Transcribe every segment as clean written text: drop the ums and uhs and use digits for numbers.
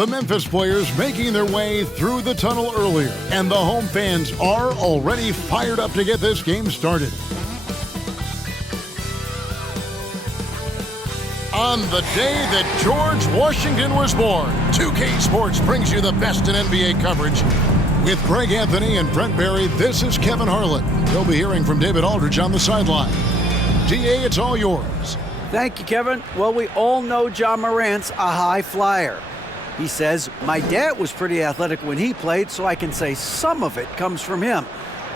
The Memphis players making their way through the tunnel earlier, and the home fans are already fired up to get this game started. On the day that George Washington was born, 2K Sports brings you the best in NBA coverage. With Greg Anthony and Brent Barry, this is Kevin Harlan. You'll be hearing from David Aldridge on the sideline. DA, it's all yours. Thank you, Kevin. Well, we all know Ja Morant's a high flyer. He says, my dad was pretty athletic when he played, so I can say some of it comes from him.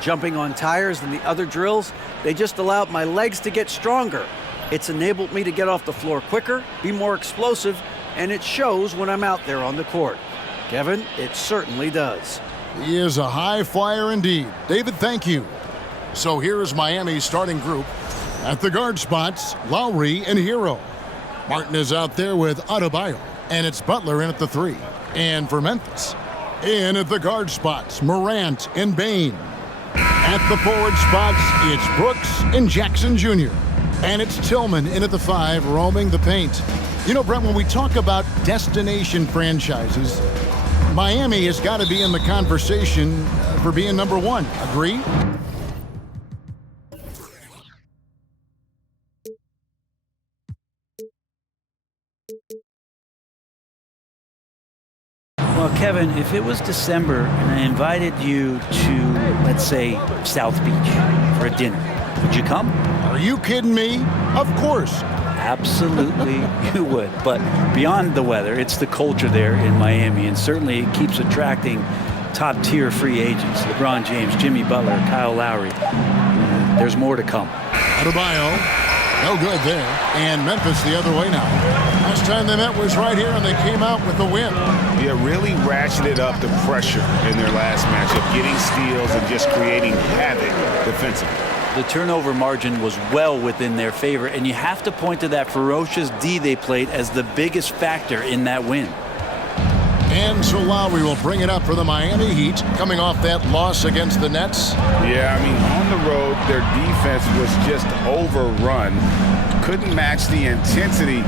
Jumping on tires and the other drills, they just allowed my legs to get stronger. It's enabled me to get off the floor quicker, be more explosive, and it shows when I'm out there on the court. Kevin, it certainly does. He is a high flyer indeed. David, thank you. So here is Miami's starting group. At the guard spots, Lowry and Hero. Martin is out there with Adebayo, and it's Butler in at the 3. And for Memphis, in at the guard spots, Morant and Bane. At the forward spots, it's Brooks and Jackson Jr. And it's Tillman in at the 5, roaming the paint. You know, Brent, when we talk about destination franchises, Miami has got to be in the conversation for being number 1. Agree? Well, Kevin, if it was December and I invited you to, let's say, South Beach for a dinner, would you come? Are you kidding me? Of course. Absolutely, you would. But beyond the weather, it's the culture there in Miami, and certainly it keeps attracting top-tier free agents. LeBron James, Jimmy Butler, Kyle Lowry. There's more to come. Adebayo, no good there. And Memphis the other way now. Last time they met was right here, and they came out with the win. Yeah, really ratcheted up the pressure in their last matchup, getting steals and just creating havoc defensively. The turnover margin was well within their favor, and you have to point to that ferocious D they played as the biggest factor in that win. And so Lowry will bring it up for the Miami Heat, coming off that loss against the Nets. Yeah, I mean, on the road, their defense was just overrun. Couldn't match the intensity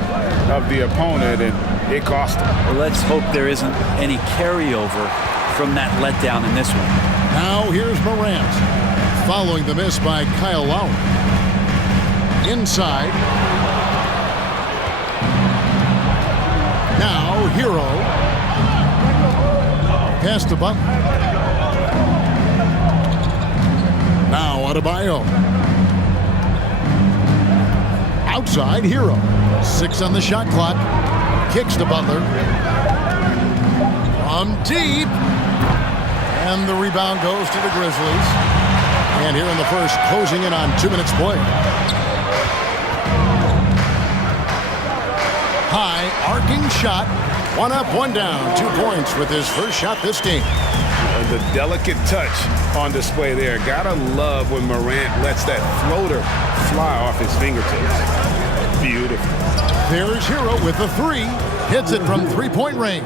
of the opponent, and it cost them. Well, let's hope there isn't any carryover from that letdown in this one. Now here's Morant. Following the miss by Kyle Lowry. Inside. Now Hero. Pass to Butler. Now Adebayo. Outside Hero. 6 on the shot clock. Kicks to Butler. From deep. And the rebound goes to the Grizzlies. And here in the first, closing in on 2 minutes play. High, arcing shot. 1 up, 1 down. 2 points with his first shot this game. The delicate touch on display there. Gotta love when Morant lets that floater fly off his fingertips. Beautiful. There's Hero with the 3. Hits it from 3-point range.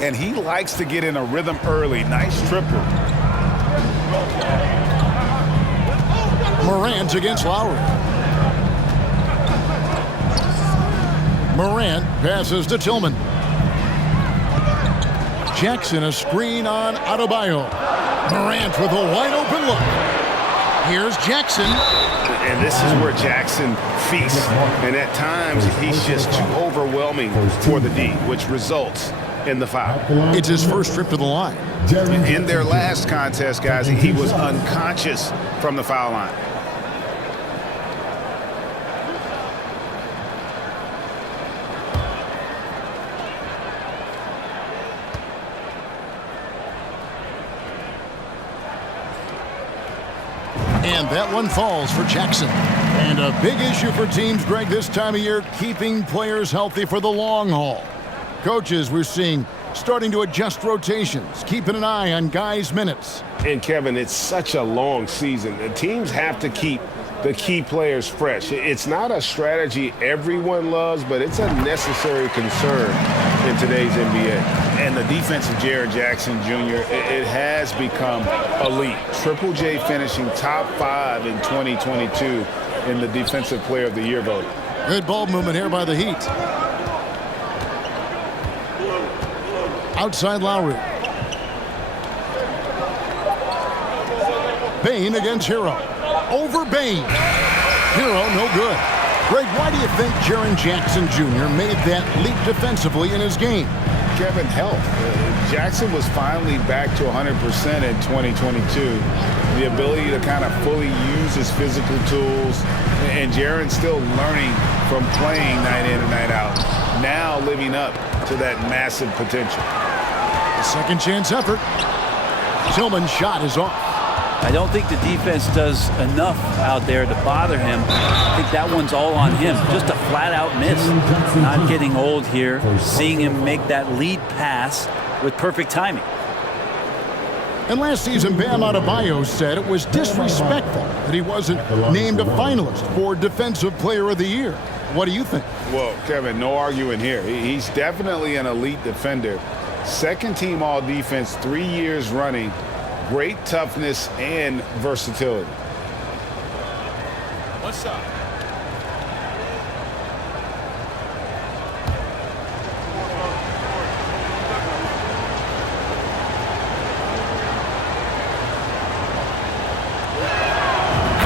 And he likes to get in a rhythm early. Nice triple. Morant against Lowry. Morant passes to Tillman. Jackson a screen on Adebayo. Morant with a wide open look. Here's Jackson. And this is where Jackson feasts. And at times he's just too overwhelming for the D, which results in the foul. It's his first trip to the line. In their last contest, guys, he was unconscious from the foul line. And that one falls for Jackson. And a big issue for teams, Greg, this time of year, keeping players healthy for the long haul. Coaches, we're seeing, starting to adjust rotations, keeping an eye on guys' minutes. And, Kevin, it's such a long season. The teams have to keep the key players fresh. It's not a strategy everyone loves, but it's a necessary concern in today's NBA. And the defense of Jared Jackson Jr., it has become elite. Triple J finishing top 5 in 2022 in the Defensive Player of the Year vote. Good ball movement here by the Heat. Outside Lowry. Bain against Hero. Over Bain. Hero, no good. Greg, why do you think Jaren Jackson Jr. made that leap defensively in his game? Kevin, health. Jackson was finally back to 100% in 2022. The ability to kind of fully use his physical tools. And Jaren's still learning from playing night in and night out. Now living up to that massive potential. A second chance effort. Tillman's shot is off. I don't think the defense does enough out there to bother him. I think that one's all on him. Just a flat-out miss. Not getting old here. Seeing him make that lead pass with perfect timing. And last season, Bam Adebayo said it was disrespectful that he wasn't named a finalist for Defensive Player of the Year. What do you think? Well, Kevin, no arguing here. He's definitely an elite defender. Second team all defense 3 years running. Great toughness and versatility. What's up?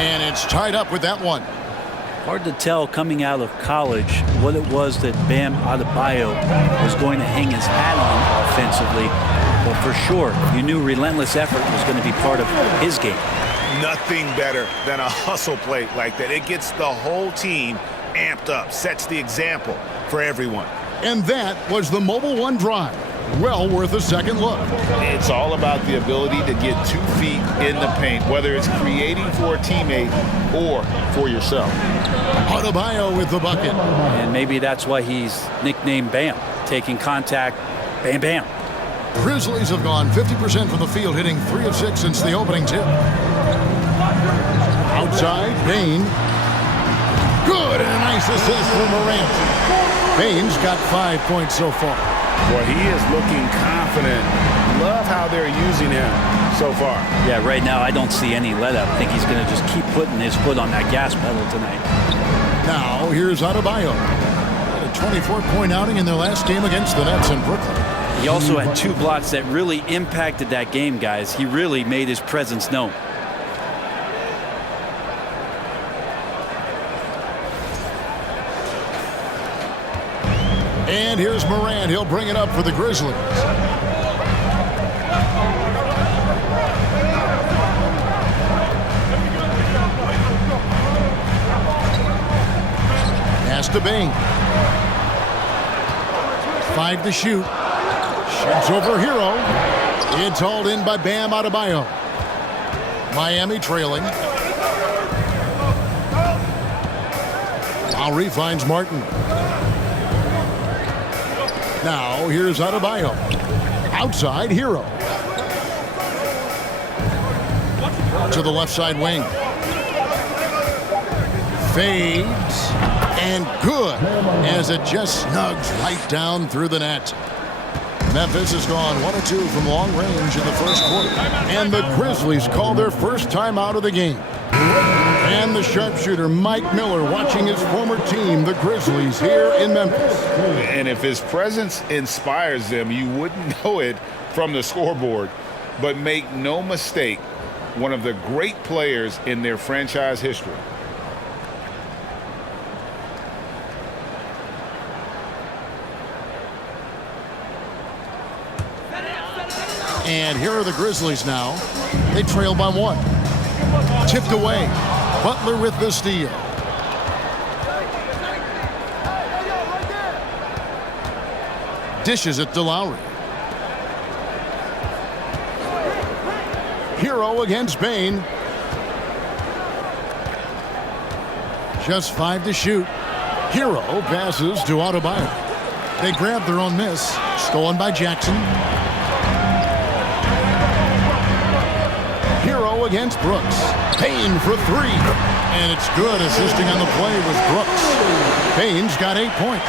And it's tied up with that one. Hard to tell coming out of college what it was that Bam Adebayo was going to hang his hat on offensively. But for sure, you knew relentless effort was going to be part of his game. Nothing better than a hustle play like that. It gets the whole team amped up, sets the example for everyone. And that was the Mobile One drive. Well worth a second look. It's all about the ability to get 2 feet in the paint, whether it's creating for a teammate or for yourself. Adebayo with the bucket. And maybe that's why he's nicknamed Bam. Taking contact, bam, bam. Grizzlies have gone 50% from the field, hitting 3 of 6 since the opening tip. Outside, Bain. Good, and a nice assist from Morant. Bain's got 5 points so far. Boy, he is looking confident. Love how they're using him so far. Yeah, right now I don't see any let up. I think he's going to just keep putting his foot on that gas pedal tonight. Now, here's Adebayo. Had a 24-point outing in their last game against the Nets in Brooklyn. He also had 2 blocks that really impacted that game, guys. He really made his presence known. And here's Morant. He'll bring it up for the Grizzlies. Pass to Bain. 5 to shoot. Shoots over Hero. It's hauled in by Bam Adebayo. Miami trailing. Lowry finds Martin. Now here's Adebayo. Outside Hero. To the left side wing. Fades. And good. As it just snugs right down through the net. Memphis has gone 1 of 2 from long range in the first quarter. And the Grizzlies call their first time out of the game. And the sharpshooter Mike Miller watching his former team, the Grizzlies, here in Memphis. And if his presence inspires them, you wouldn't know it from the scoreboard. But make no mistake, one of the great players in their franchise history. And here are the Grizzlies now. They trail by 1. Tipped away. Butler with the steal. Dishes it to Lowry. Hero against Bain. Just 5 to shoot. Hero passes to Adebayo. They grab their own miss. Stolen by Jackson. Hero against Brooks. Payne for 3. And it's good. Assisting on the play was Brooks. Payne's got 8 points.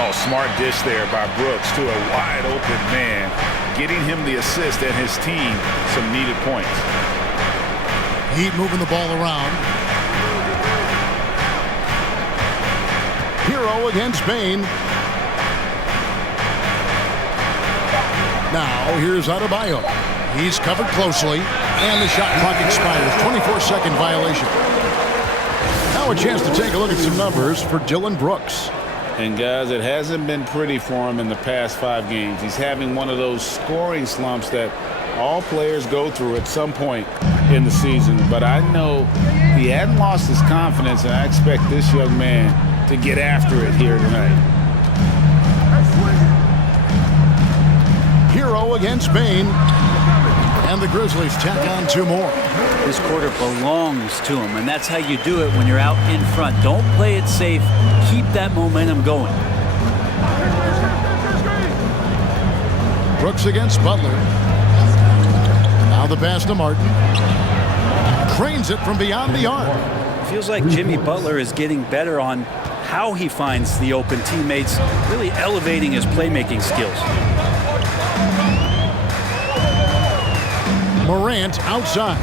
Oh, smart dish there by Brooks to a wide open man, getting him the assist and his team some needed points. Heat moving the ball around. Hero against Bain. Now here's Adebayo. He's covered closely, and the shot clock expires. 24-second violation. Now a chance to take a look at some numbers for Dillon Brooks. And guys, it hasn't been pretty for him in the past 5 games. He's having one of those scoring slumps that all players go through at some point in the season. But I know he hadn't lost his confidence, and I expect this young man to get after it here tonight. Hero against Bane. And the Grizzlies tack on 2 more. This quarter belongs to him, and that's how you do it when you're out in front. Don't play it safe. Keep that momentum going. Brooks against Butler. Now the pass to Martin. Trains it from beyond the arc. Feels like Jimmy Butler is getting better on how he finds the open teammates, really elevating his playmaking skills. Morant outside.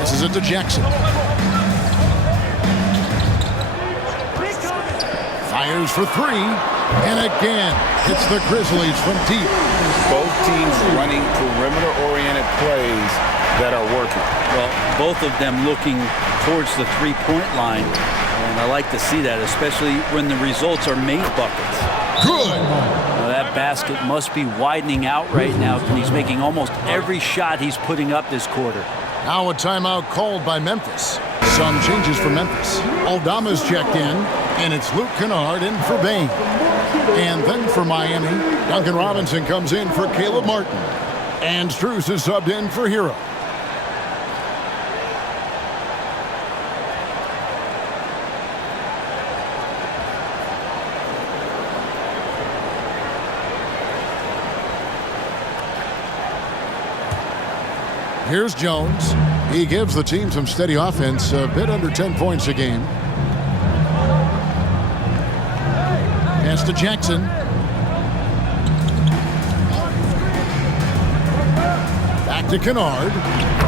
Passes it to Jackson. Fires for 3. And again, hits the Grizzlies from deep. Both teams running perimeter-oriented plays that are working. Well, both of them looking towards the three-point line. And I like to see that, especially when the results are made buckets. Good. Well, that basket must be widening out right now, and he's making almost every shot he's putting up this quarter. Now a timeout called by Memphis. Some changes for Memphis. Aldama's checked in, and it's Luke Kennard in for Bane. And then for Miami, Duncan Robinson comes in for Caleb Martin. And Strus is subbed in for Hero. Here's Jones. He gives the team some steady offense, a bit under 10 points a game. Pass to Jackson. Back to Kennard.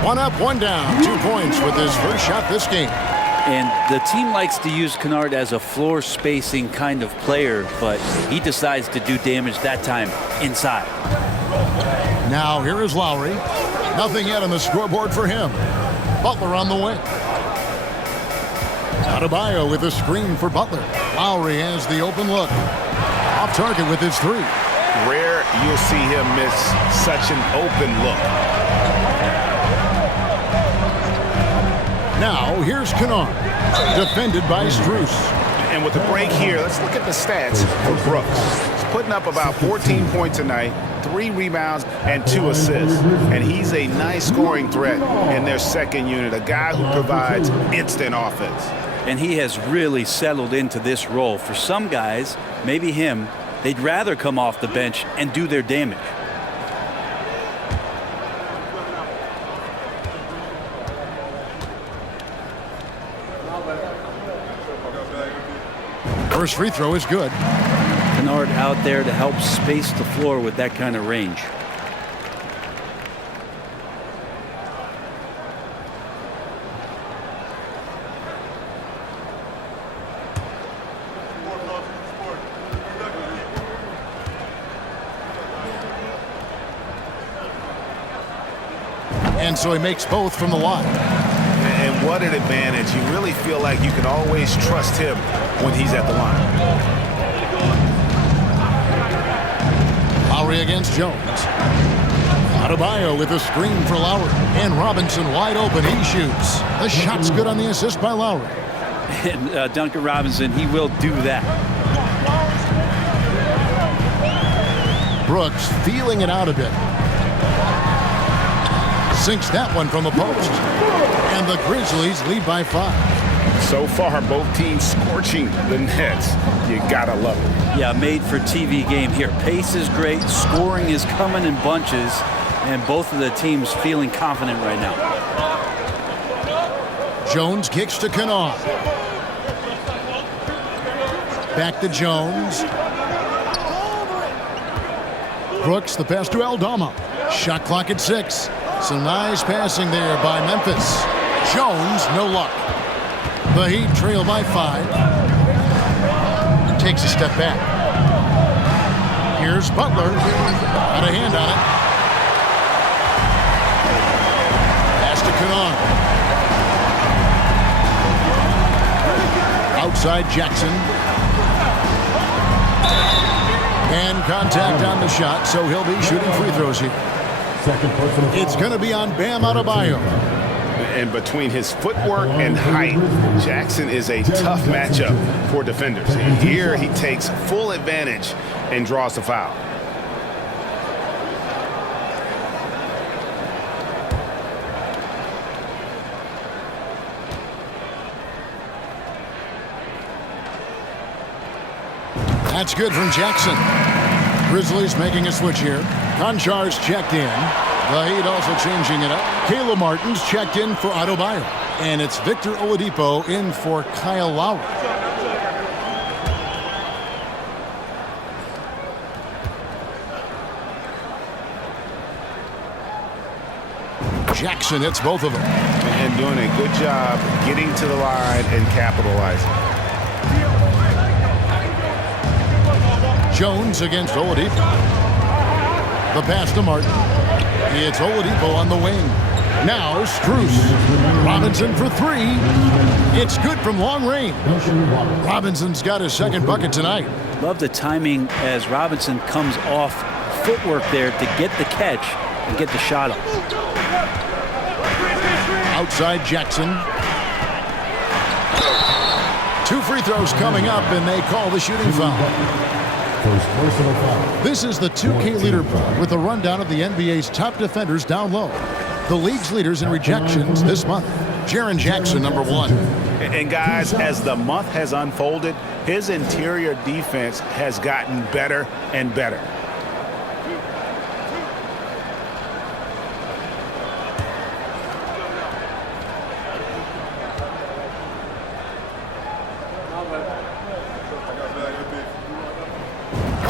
1 up, 1 down. 2 points with his first shot this game. And the team likes to use Kennard as a floor spacing kind of player, but he decides to do damage that time inside. Now here is Lowry. Nothing yet on the scoreboard for him. Butler on the wing. Adebayo with a screen for Butler. Lowry has the open look. Off target with his 3. Rare you'll see him miss such an open look. Now here's Kennard. Defended by Strus. And with the break here, let's look at the stats for Brooks. He's putting up about 14 points a night, 3 rebounds, and 2 assists. And he's a nice scoring threat in their second unit, a guy who provides instant offense. And he has really settled into this role. For some guys, maybe him, they'd rather come off the bench and do their damage. First free throw is good. Kennard out there to help space the floor with that kind of range. And so he makes both from the line. And what an advantage. You really feel like you can always trust him when he's at the line. Lowry against Jones. Adebayo with a screen for Lowry. And Robinson wide open. He shoots. The shot's good on the assist by Lowry. And Duncan Robinson, he will do that. Brooks feeling it out a bit. Sinks that one from the post. And the Grizzlies lead by 5. So far, both teams scorching the Nets. You gotta love it. Yeah, made for TV game here. Pace is great. Scoring is coming in bunches. And both of the teams feeling confident right now. Jones kicks to Kennard. Back to Jones. Brooks, the pass to Aldama. Shot clock at 6. Some nice passing there by Memphis. Jones, no luck. The Heat trail by 5. Takes a step back. Here's Butler. Got a hand on it. Pass to Canard. Outside Jackson. And contact on the shot, so he'll be shooting free throws here. It's going to be on Bam Adebayo. And between his footwork and height, Jackson is a tough matchup for defenders. Here he takes full advantage and draws the foul. That's good from Jackson. Grizzlies making a switch here. Konchar's checked in. The Heat also changing it up. Caleb Martin's checked in for Adebayo. And it's Victor Oladipo in for Kyle Lowry. Jackson hits both of them. And doing a good job getting to the line and capitalizing. Jones against Oladipo. The pass to Martin. It's Oladipo on the wing. Now Strus. Robinson for three. It's good from long range. Robinson's got his second bucket tonight. Love the timing as Robinson comes off footwork there to get the catch and get the shot up. Outside Jackson. 2 free throws coming up, and they call the shooting foul. This is the 2K leaderboard with a rundown of the NBA's top defenders down low. The league's leaders in rejections this month. Jaren Jackson, number 1. And guys, as the month has unfolded, his interior defense has gotten better and better.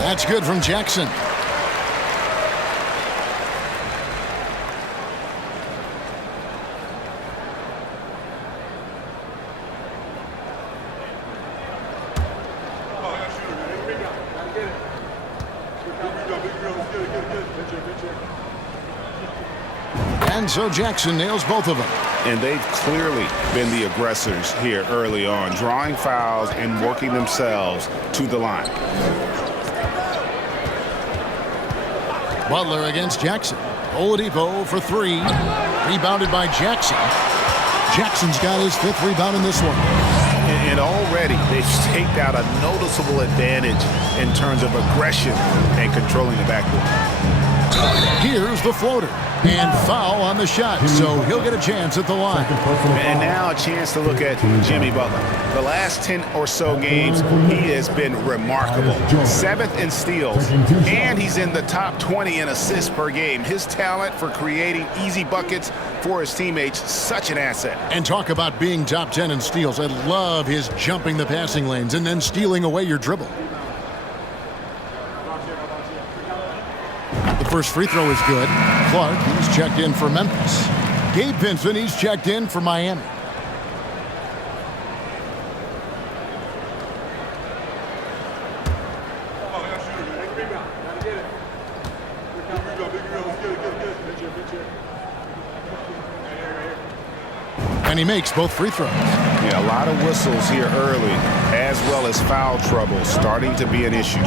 That's good from Jackson. And so Jackson nails both of them. And they've clearly been the aggressors here early on, drawing fouls and working themselves to the line. Butler against Jackson. Oladipo for three. Rebounded by Jackson. Jackson's got his 5th rebound in this one. And already they've staked out a noticeable advantage in terms of aggression and controlling the backcourt. Here's the floater. And foul on the shot, so he'll get a chance at the line. And now a chance to look at Jimmy Butler. The last 10 or so games, he has been remarkable. 7th in steals, and he's in the top 20 in assists per game. His talent for creating easy buckets for his teammates, such an asset. And talk about being top 10 in steals. I love his jumping the passing lanes and then stealing away your dribble. The first free throw is good. Clark, he's checked in for Memphis. Gabe Vincent, he's checked in for Miami. And he makes both free throws. Yeah, a lot of whistles here early, as well as foul trouble starting to be an issue.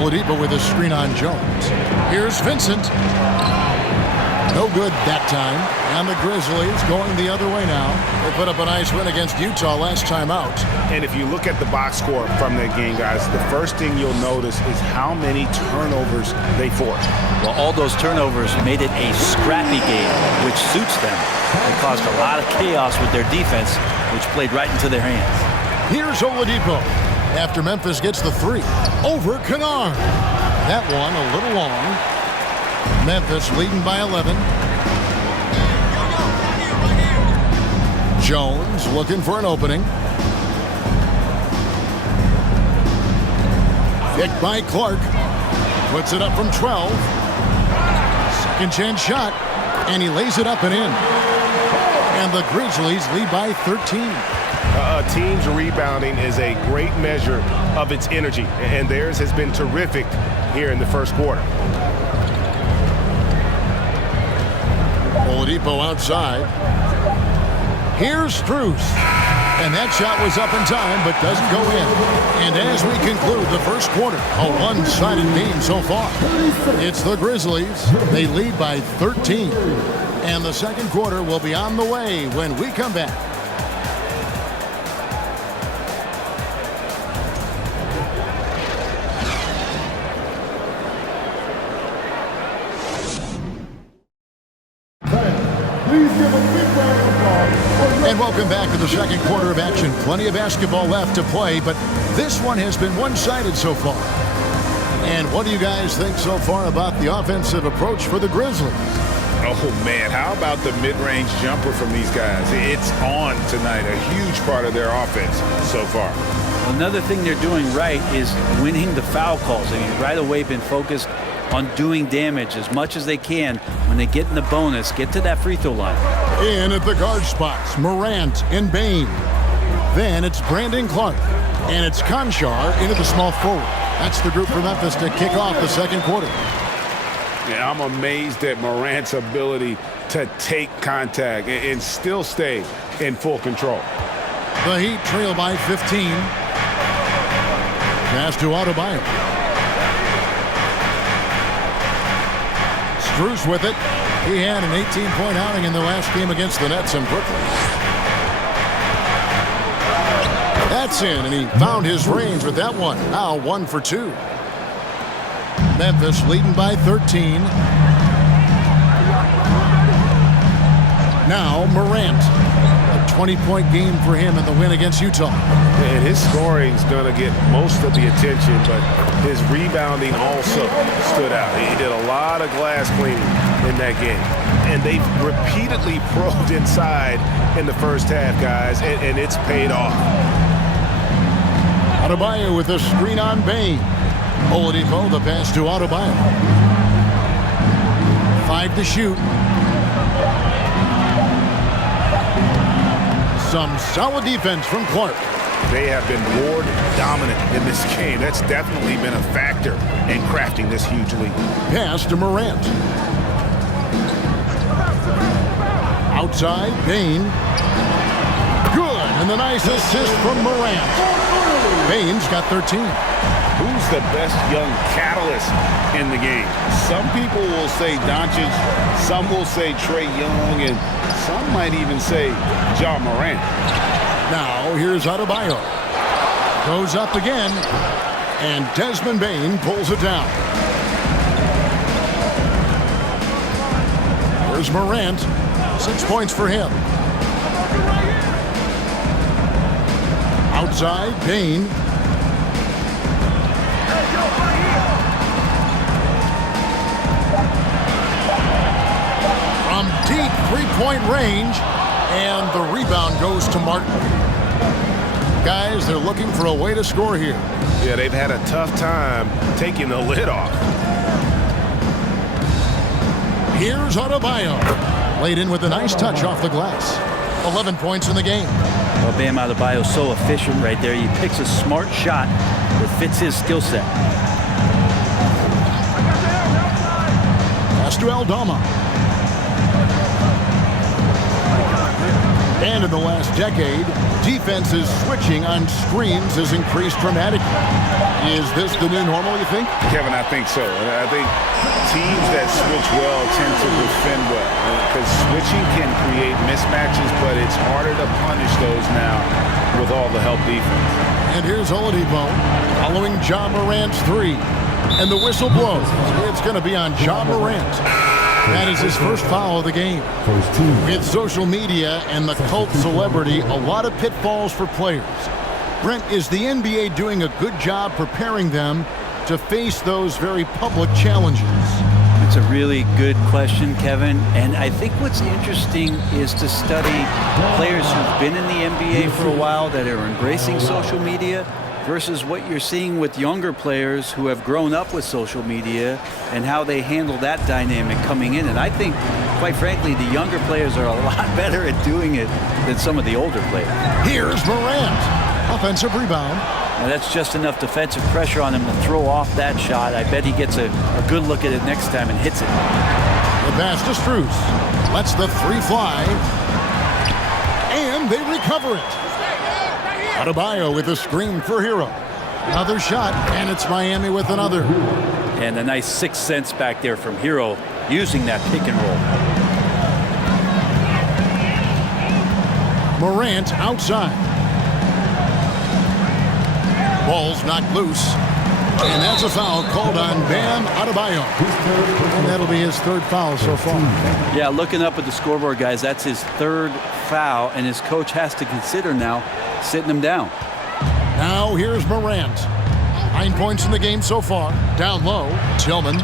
Oladipo with a screen on Jones. Here's Vincent. No good that time. And the Grizzlies going the other way now. They put up a nice win against Utah last time out. And if you look at the box score from that game, guys, the first thing you'll notice is how many turnovers they forced. Well, all those turnovers made it a scrappy game, which suits them. They caused a lot of chaos with their defense, which played right into their hands. Here's Oladipo. After Memphis gets the 3. Over Canard. That one a little long. Memphis leading by 11. Jones looking for an opening. Picked by Clark. Puts it up from 12. Second chance shot. And he lays it up and in. And the Grizzlies lead by 13. A team's rebounding is a great measure of its energy, and theirs has been terrific here in the first quarter. Oladipo outside. Here's Strus. And that shot was up in time, but doesn't go in. And as we conclude the first quarter, a one-sided game so far. It's the Grizzlies. They lead by 13. And the second quarter will be on the way when we come back. And welcome back to the second quarter of action. Plenty of basketball left to play, but this one has been one-sided so far. And what do you guys think so far about the offensive approach for the Grizzlies? Oh, man, how about the mid-range jumper from these guys? It's on tonight, a huge part of their offense so far. Another thing they're doing right is winning the foul calls. I mean, right away been focused on doing damage as much as they can. When they get in the bonus, get to that free throw line. In at the guard spots, Morant and Bain. Then it's Brandon Clark. And it's Conchar into the small forward. That's the group for Memphis to kick off the second quarter. Yeah, I'm amazed at Morant's ability to take contact and still stay in full control. The Heat trail by 15. Pass to Adebayo. Strus with it. He had an 18-point outing in the last game against the Nets in Brooklyn. That's in, and he found his range with that one. Now 1 for 2. Memphis leading by 13. Now Morant. A 20-point game for him in the win against Utah. And his scoring's going to get most of the attention, but his rebounding also stood out. He did a lot of glass cleaning in that game. And they've repeatedly probed inside in the first half, guys, and it's paid off. Adebayo with a screen on Bain. Oladipo, the pass to Adebayo. 5 to shoot. Some solid defense from Clark. They have been board dominant in this game. That's definitely been a factor in crafting this huge lead. Pass to Morant. Outside, Bain. Good, and the nice assist from Morant. Bain's got 13. Who's the best young catalyst in the game? Some people will say Doncic, some will say Trae Young, and some might even say Ja Morant. Now here's Adebayo. Goes up again, and Desmond Bain pulls it down. Here's Morant. 6 points for him. Outside, Bain. From deep three-point range, and the rebound goes to Martin. Guys, they're looking for a way to score here. Yeah, they've had a tough time taking the lid off. Here's Adebayo. Laid in with a nice touch off the glass. 11 points in the game. Well, Bam Adebayo is so efficient right there. He picks a smart shot that fits his skill set. Pass to Aldama. And in the last decade, defenses switching on screens has increased dramatically. Is this the new normal, you think? Kevin, I think so. I think teams that switch well tend to defend well, because switching can create mismatches, but it's harder to punish those now with all the help defense. And here's Oladipo following Ja Morant's three. And the whistle blows. It's going to be on Ja Morant. That is his first foul of the game. With social media and the cult celebrity, a lot of pitfalls for players. Brent, is the NBA doing a good job preparing them to face those very public challenges? It's a really good question, Kevin. And I think what's interesting is to study players who've been in the NBA for a while that are embracing social media versus what you're seeing with younger players who have grown up with social media and how they handle that dynamic coming in. And I think, quite frankly, the younger players are a lot better at doing it than some of the older players. Here's Morant. Offensive rebound. Now that's just enough defensive pressure on him to throw off that shot. I bet he gets a good look at it next time and hits it. The pass to Strus. Lets the three fly. And they recover it. Adebayo with a screen for Hero. Another shot, and it's Miami with another. And a nice 6 cents back there from Hero using that pick and roll. Morant outside. Ball's knocked loose. And that's a foul called on Bam Adebayo. And that'll be his third foul so far. Yeah, looking up at the scoreboard, guys, that's his third foul, and his coach has to consider now sitting him down. Now here's Morant. 9 points in the game so far. Down low, Tillman.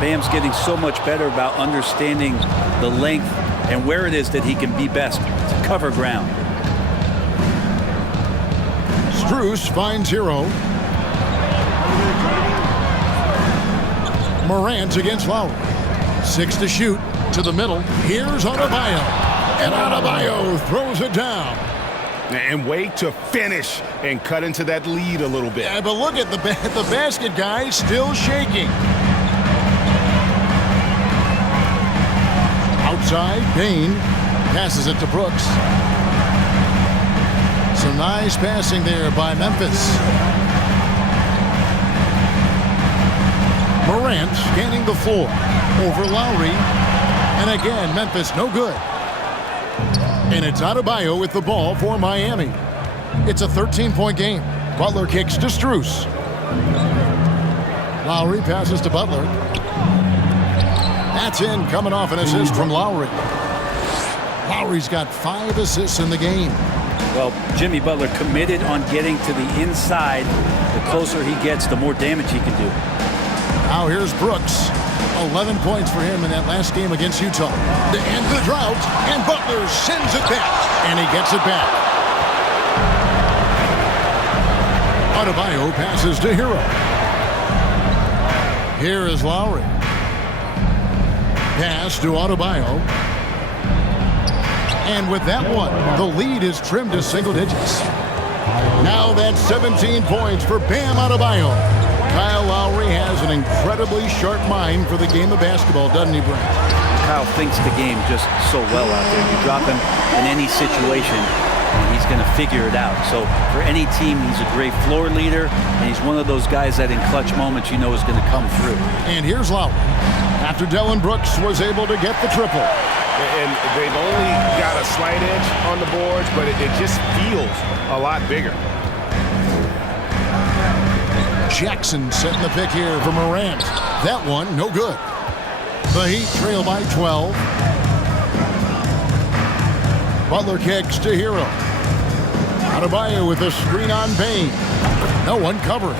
Bam's getting so much better about understanding the length and where it is that he can be best to cover ground. Strus finds Hero. Morant against Lowry. 6 to shoot. To the middle. Here's Adebayo. And Adebayo throws it down. And wait to finish and cut into that lead a little bit. Yeah, but look at the basket guy still shaking. Outside, Bain passes it to Brooks. Some nice passing there by Memphis. Morant scanning the floor over Lowry. And again, Memphis no good. And it's Adebayo with the ball for Miami. It's a 13-point game. Butler kicks to Strus. Lowry passes to Butler. That's in, coming off an assist from Lowry. Lowry's got 5 assists in the game. Well, Jimmy Butler committed on getting to the inside. The closer he gets, the more damage he can do. Now here's Brooks. 11 points for him in that last game against Utah. To end the drought, and Butler sends it back, and he gets it back. Adebayo passes to Hero. Here is Lowry. Pass to Adebayo. And with that one, the lead is trimmed to single digits. Now that's 17 points for Bam Adebayo. Kyle Lowry has an incredibly sharp mind for the game of basketball, doesn't he, Brent? Kyle thinks the game just so well out there. You drop him in any situation, and he's going to figure it out. So for any team, he's a great floor leader, and he's one of those guys that in clutch moments you know is going to come through. And here's Lowry. After Dillon Brooks was able to get the triple. And they've only got a slight edge on the boards, but it just feels a lot bigger. Jackson setting the pick here for Morant. That one, no good. The Heat trail by 12. Butler kicks to Hero. Adebayo with a screen on Bain. No one covering.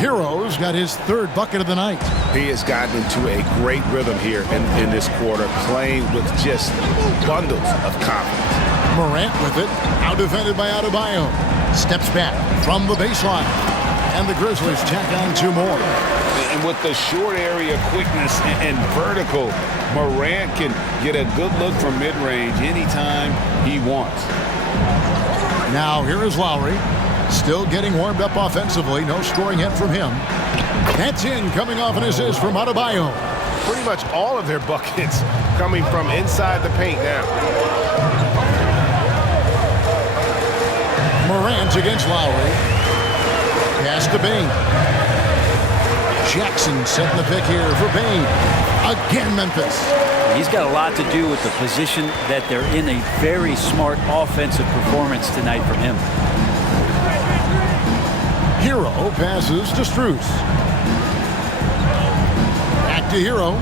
Hero's got his third bucket of the night. He has gotten into a great rhythm here in this quarter, playing with just bundles of confidence. Morant with it, out defended by Adebayo. Steps back from the baseline. And the Grizzlies tack on 2 more. And with the short area quickness and vertical, Morant can get a good look from mid-range anytime he wants. Now here is Lowry. Still getting warmed up offensively. No scoring yet from him. That's in, coming off an assist from Adebayo. Pretty much all of their buckets coming from inside the paint now. Morant against Lowry. Pass to Bain. Jackson setting the pick here for Bain. Again, Memphis. He's got a lot to do with the position that they're in. A very smart offensive performance tonight from him. Hero passes to Strus. Back to Hero.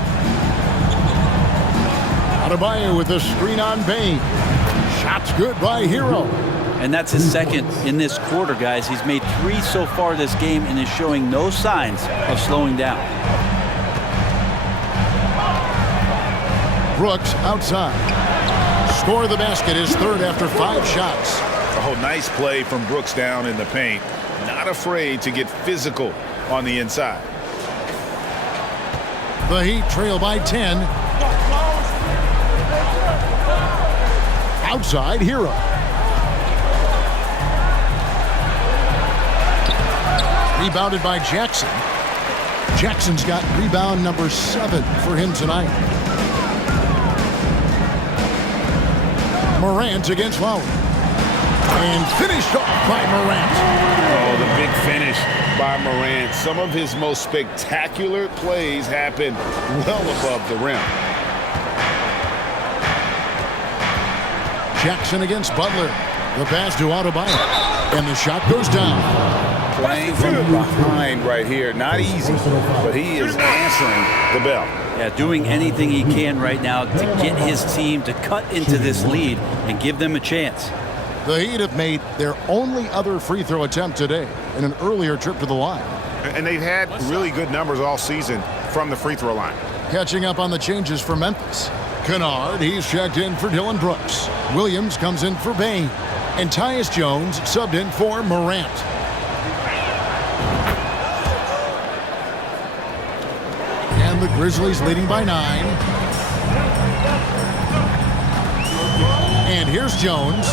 Adebayo with a screen on Bain. Shot's good by Hero. And that's his second in this quarter, guys. He's made 3 so far this game and is showing no signs of slowing down. Brooks outside. Score of the basket is third after 5 shots. Oh, nice play from Brooks down in the paint. Not afraid to get physical on the inside. The Heat trail by 10. Outside, Hero. Rebounded by Jackson. Jackson's got rebound number 7 for him tonight. Morant against Lowry. And finished off by Morant. Oh, the big finish by Morant. Some of his most spectacular plays happen well above the rim. Jackson against Butler. The pass to Adebayo. And the shot goes down. Playing from behind right here. Not easy, but he is answering the bell. Yeah, doing anything he can right now to get his team to cut into this lead and give them a chance. The Heat have made their only other free throw attempt today in an earlier trip to the line. And they've had really good numbers all season from the free throw line. Catching up on the changes for Memphis. Kennard, he's checked in for Dillon Brooks. Williams comes in for Bain. And Tyus Jones subbed in for Morant. And the Grizzlies leading by 9. And here's Jones.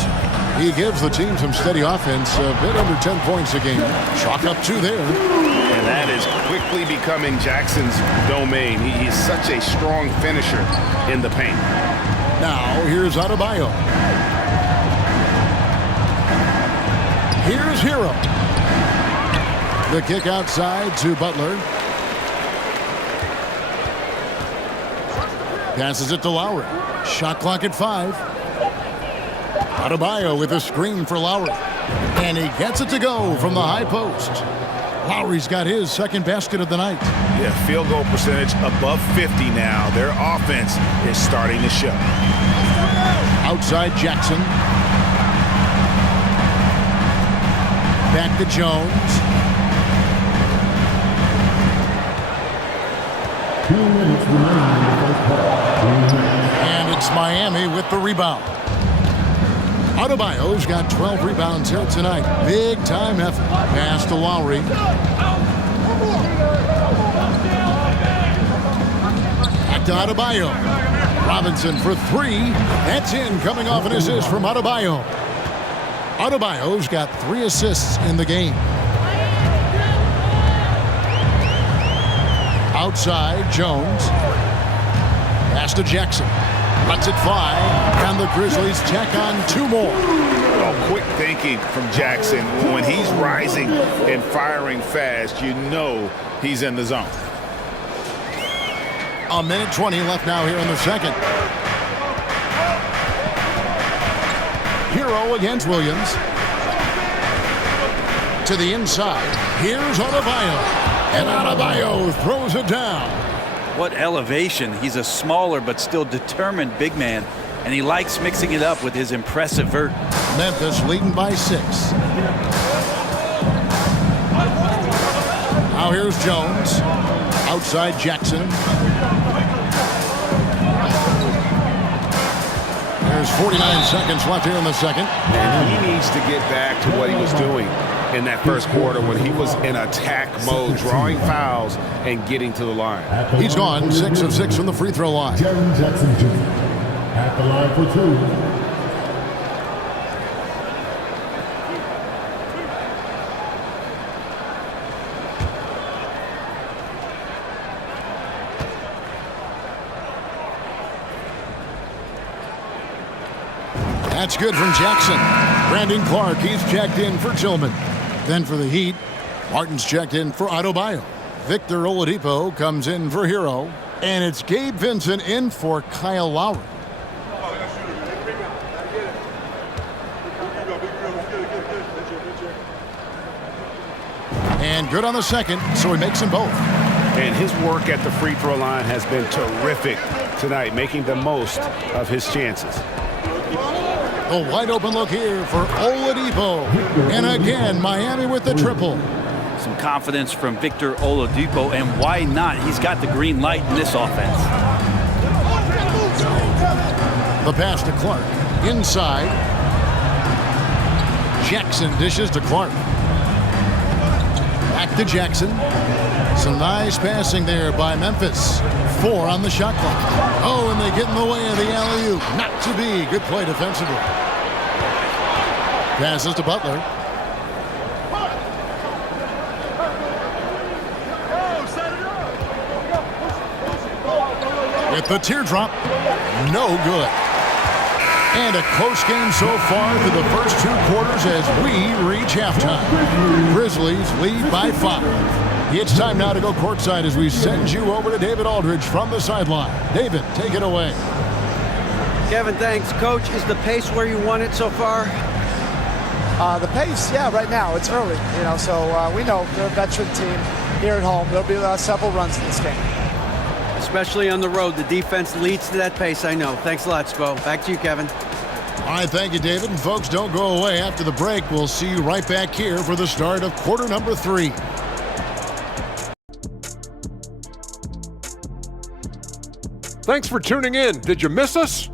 He gives the team some steady offense, a bit under 10 points a game. Chalk up 2 there. And that is quickly becoming Jackson's domain. He's such a strong finisher in the paint. Now, here's Adebayo. Here's Hero. The kick outside to Butler. Passes it to Lowry. Shot clock at 5. Adebayo with a screen for Lowry. And he gets it to go from the high post. Lowry's got his second basket of the night. Yeah, field goal percentage above 50 now. Their offense is starting to show. Outside Jackson. Back to Jones. 2 minutes remaining in the first quarter. And it's Miami with the rebound. Adebayo's got 12 rebounds here tonight. Big time effort. Pass to Lowry. Back to Adebayo. Robinson for 3. That's in, coming off an assist from Adebayo. Adebayo's got 3 assists in the game. Outside, Jones. Pass to Jackson. Lets it fly, and the Grizzlies tack on 2 more. Oh, quick thinking from Jackson. When he's rising and firing fast, you know he's in the zone. A minute 20 left now here in the second. Hero against Williams. To the inside. Here's Adebayo. And Adebayo throws it down. What elevation. He's a smaller but still determined big man, and he likes mixing it up with his impressive vert. Memphis leading by 6. Now here's Jones. Outside Jackson. There's 49 seconds left here in the second. And he needs to get back to what he was doing in that first quarter when he was in attack mode, drawing fouls and getting to the line. He's gone 6 of 6 from the free throw line. Jaren Jackson Jr. at the line for 2. That's good from Jackson. Brandon Clark, he's checked in for Tillman. Then for the Heat, Martin's checked in for Adebayo. Victor Oladipo comes in for Hero. And it's Gabe Vincent in for Kyle Lowry. And good on the second, so he makes them both. And his work at the free throw line has been terrific tonight, making the most of his chances. A wide open look here for Oladipo. And again, Miami with the triple. Some confidence from Victor Oladipo, and why not? He's got the green light in this offense. The pass to Clark. Inside. Jackson dishes to Clark. Back to Jackson. Some nice passing there by Memphis. 4 on the shot clock. Oh, and they get in the way of the alley-oop. Not to be. Good play defensively. Passes to Butler. With the teardrop. No good. And a close game so far through the first 2 quarters as we reach halftime. Grizzlies lead by 5. It's time now to go courtside as we send you over to David Aldridge from the sideline. David, take it away. Kevin, thanks. Coach, is the pace where you want it so far? The pace, yeah, right now. It's early, so we know they're a veteran team here at home. There'll be several runs in this game. Especially on the road, the defense leads to that pace, I know. Thanks a lot, Spo. Back to you, Kevin. All right, thank you, David. And folks, don't go away. After the break, we'll see you right back here for the start of quarter number 3. Thanks for tuning in. Did you miss us?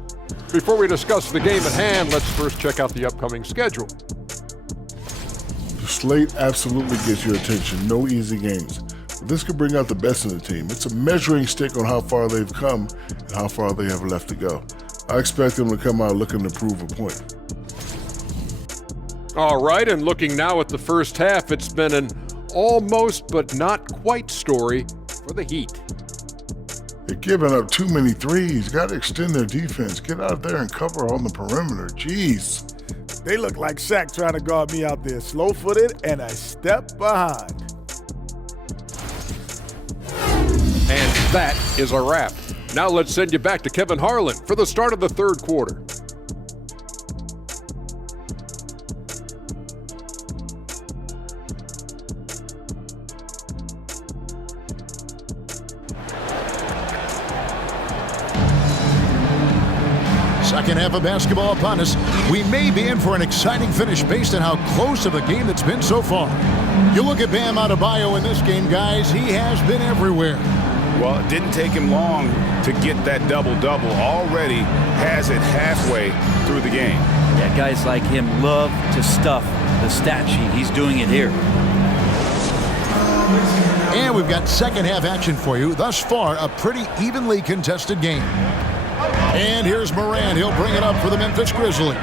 Before we discuss the game at hand, let's first check out the upcoming schedule. The slate absolutely gets your attention. No easy games. But this could bring out the best in the team. It's a measuring stick on how far they've come and how far they have left to go. I expect them to come out looking to prove a point. All right, and looking now at the first half, it's been an almost but not quite story for the Heat. They're giving up too many threes. Got to extend their defense. Get out there and cover on the perimeter. Jeez. They look like Shaq trying to guard me out there. Slow-footed and a step behind. And that is a wrap. Now let's send you back to Kevin Harlan for the start of the third quarter. Second half of basketball upon us. We may be in for an exciting finish based on how close of a game it's been so far. You look at Bam Adebayo in this game, guys. He has been everywhere. Well, it didn't take him long to get that double-double. Already has it halfway through the game. Yeah, guys like him love to stuff the stat sheet. He's doing it here. And we've got second half action for you. Thus far, a pretty evenly contested game. And here's Morant. He'll bring it up for the Memphis Grizzlies.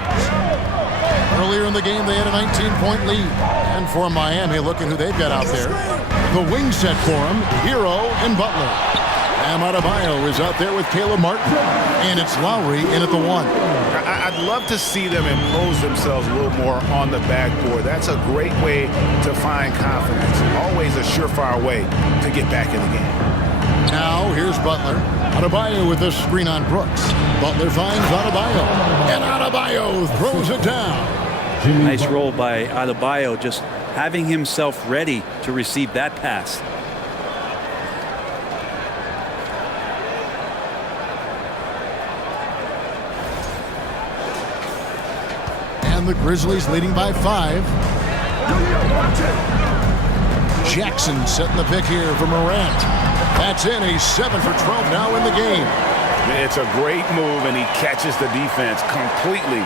Earlier in the game, they had a 19-point lead. And for Miami, look at who they've got out there. The wing set for him, Hero and Butler. Bam Adebayo is out there with Caleb Martin. And it's Lowry in at the 1. I'd love to see them impose themselves a little more on the backboard. That's a great way to find confidence. Always a surefire way to get back in the game. Now, here's Butler. Adebayo with the screen on Brooks. Butler finds Adebayo. And Adebayo throws it down. Nice roll by Adebayo, just having himself ready to receive that pass. And the Grizzlies leading by 5. Jackson setting the pick here for Morant. That's in. He's 7 for 12 now in the game. It's a great move, and he catches the defense completely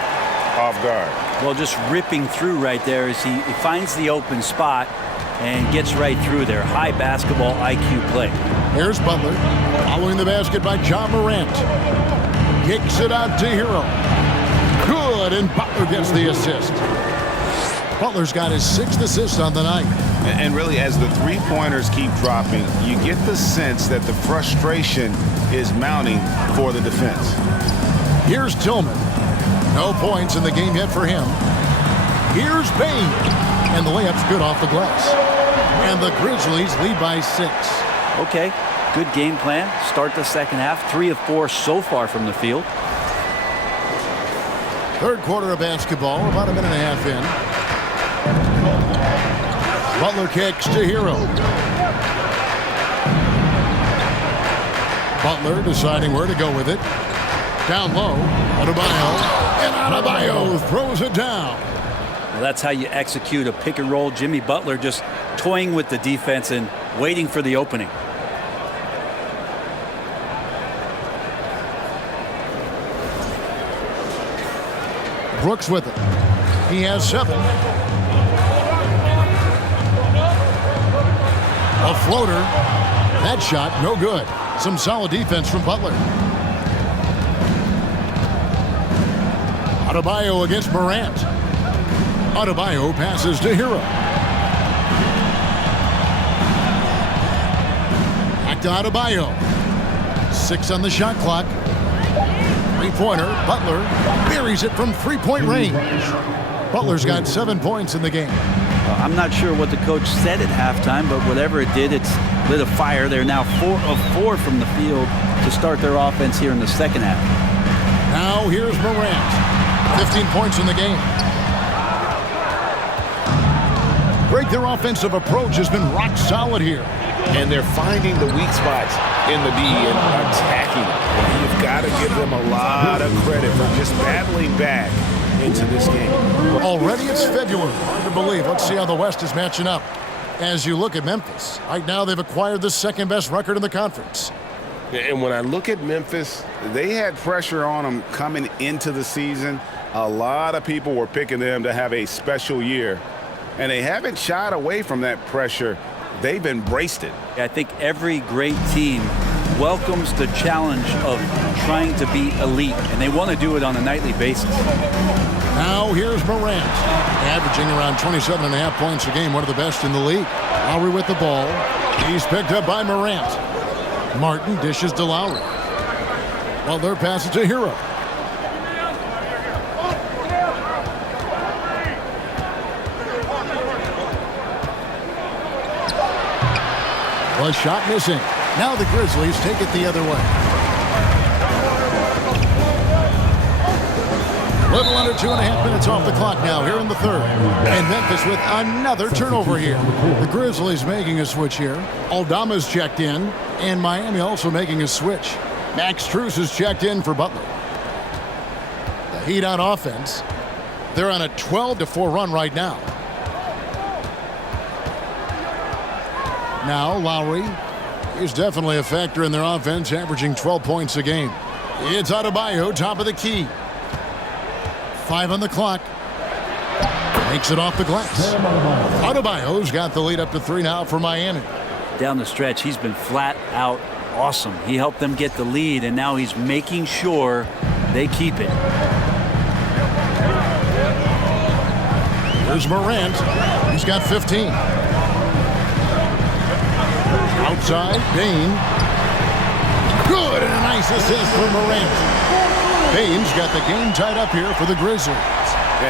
off guard. Well, just ripping through right there as he finds the open spot and gets right through there. High basketball IQ play. Here's Butler. Following the basket by John Morant. Kicks it out to Hero. Good, and Butler gets the assist. Butler's got his 6th assist on the night. And really, as the three-pointers keep dropping, you get the sense that the frustration is mounting for the defense. Here's Tillman. No points in the game yet for him. Here's Bain. And the layup's good off the glass. And the Grizzlies lead by 6. Okay, good game plan. Start the second half. 3 of 4 so far from the field. Third quarter of basketball, about a minute and a half in. Butler kicks to Hero. Butler deciding where to go with it. Down low, Adebayo. And Adebayo throws it down. Well, that's how you execute a pick and roll. Jimmy Butler just toying with the defense and waiting for the opening. Brooks with it. He has 7. A floater. That shot, no good. Some solid defense from Butler. Adebayo against Morant. Adebayo passes to Hero. Back to Adebayo. 6 on the shot clock. Three-pointer. Butler buries it from three-point range. Butler's got 7 points in the game. I'm not sure what the coach said at halftime, but whatever it did, it's lit a fire. They're now 4 of 4 from the field to start their offense here in the second half. Now here's Morant. 15 points in the game. Great, their offensive approach has been rock solid here. And they're finding the weak spots in the D and attacking. You've got to give them a lot of credit for just battling back into this game. Already it's February. Hard to believe. Let's see how the West is matching up. As you look at Memphis, right now they've acquired the second-best record in the conference. And when I look at Memphis, They had pressure on them coming into the season. A lot of people were picking them to have a special year. And they haven't shied away from that pressure. They've embraced it. I think every great team welcomes the challenge of trying to be elite, and they want to do it on a nightly basis. Now here's Morant, averaging around 27.5 points a game, one of the best in the league. Lowry with the ball. He's picked up by Morant. Martin dishes to Lowry. Butler passes to Hero. A shot missing. Now the Grizzlies take it the other way. Little under 2.5 minutes off the clock now here in the third. And Memphis with another turnover here. The Grizzlies making a switch here. Aldama's checked in. And Miami also making a switch. Max Strus is checked in for Butler. The Heat on offense. They're on a 12-4 run right now. Now Lowry is definitely a factor in their offense, averaging 12 points a game. It's Adebayo, top of the key. 5 on the clock. Makes it off the glass. Adebayo's got the lead up to 3 now for Miami. Down the stretch, he's been flat out awesome. He helped them get the lead, and now he's making sure they keep it. Here's Morant. He's got 15. Outside, Bain. Good, and a nice assist from Morant. Bain's got the game tied up here for the Grizzlies.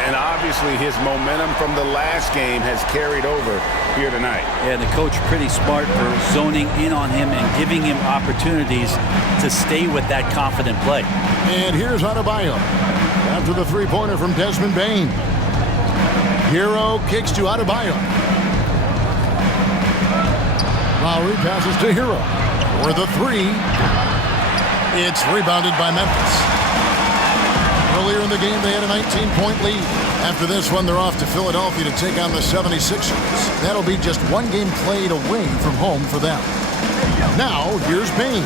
And obviously his momentum from the last game has carried over here tonight. Yeah, the coach pretty smart for zoning in on him and giving him opportunities to stay with that confident play. And here's Adebayo after the three-pointer from Desmond Bain. Hero kicks to Adebayo. Lowry passes to Hero for the 3. It's rebounded by Memphis. Earlier in the game, they had a 19-point lead. After this one, they're off to Philadelphia to take on the 76ers. That'll be just one game played away from home for them. Now, here's Bain.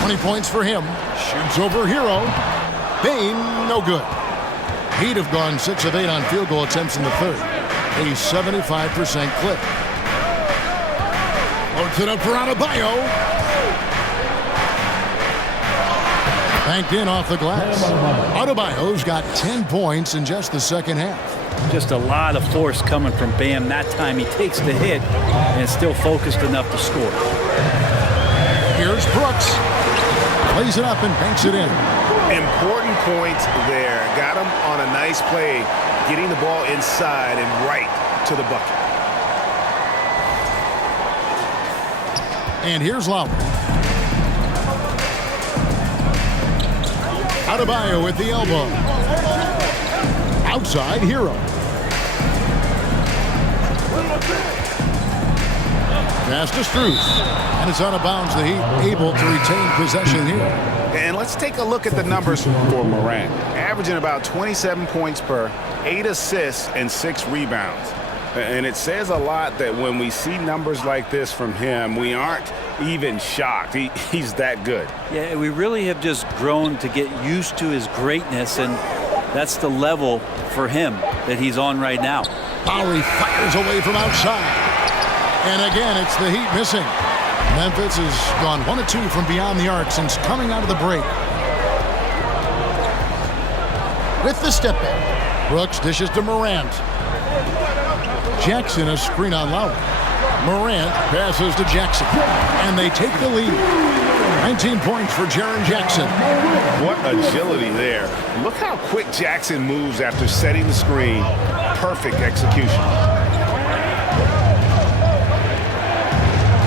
20 points for him. Shoots over Hero. Bain, no good. He'd have gone 6 of 8 on field goal attempts in the third. A 75% clip. Loads it up for Adebayo. Banked in off the glass. Adebayo's got 10 points in just the second half. Just a lot of force coming from Bam. That time he takes the hit and is still focused enough to score. Here's Brooks. Plays it up and banks it in. Important points there. Got him on a nice play, getting the ball inside and right to the bucket. And here's Lowry. Adebayo with the elbow. Outside, Hero. Pass to Strus. And it's out of bounds. The Heat able to retain possession here. And let's take a look at the numbers for Morant. Averaging about 27 points per, 8 assists, and 6 rebounds. And it says a lot that when we see numbers like this from him, we aren't even shocked. He's that good. Yeah, we really have just grown to get used to his greatness, and That's the level for him that he's on right now. Lowry fires away from outside. And again, it's the Heat missing. Memphis has gone 1 of 2 from beyond the arc since coming out of the break. With the step back, Brooks dishes to Morant. Jackson a screen on Lowry. Morant passes to Jackson, and they take the lead. 19 points for Jaren Jackson. What agility there. Look how quick Jackson moves after setting the screen. Perfect execution.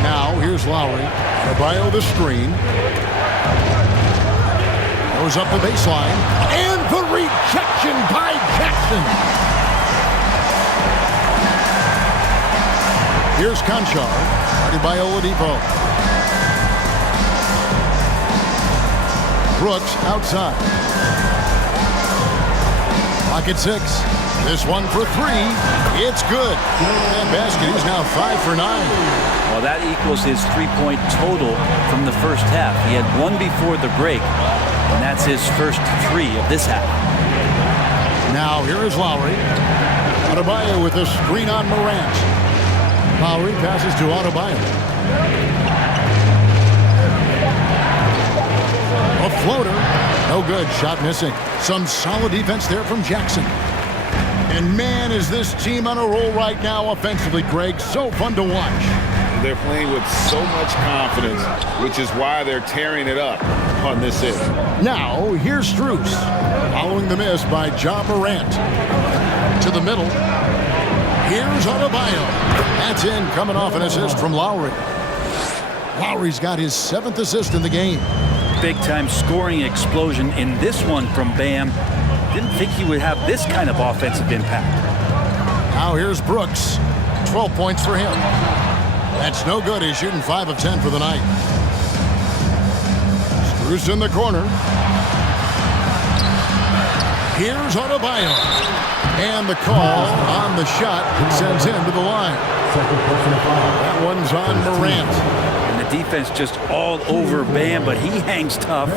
Now here's Lowry. Adebayo the screen. Goes up the baseline. And the rejection by Jackson. Here's Conchar. Guarded by Oladipo. Brooks outside. Clock at 6. This one for 3. It's good. That basket, he's now 5 for 9. Well, that equals his 3-point total from the first half. He had 1 before the break, and that's his first 3 of this half. Now here is Lowry. Adebayo with a screen on Morant. Lowry passes to Adebayo. A floater. No good. Shot missing. Some solid defense there from Jackson. And man, is this team on a roll right now offensively, Greg. So fun to watch. They're playing with so much confidence, which is why they're tearing it up on this end. Now, here's Strus. Following the miss by Ja Morant. To the middle. Here's Adebayo. That's in, coming off an assist from Lowry. Lowry's got his 7th assist in the game. Big-time scoring explosion in this one from Bam. Didn't think he would have this kind of offensive impact. Now here's Brooks. 12 points for him. That's no good. He's shooting 5 of 10 for the night. Strus in the corner. Here's Adebayo. And the call on the shot sends him to the line. That one's on Morant. And the defense just all over Bam, but he hangs tough.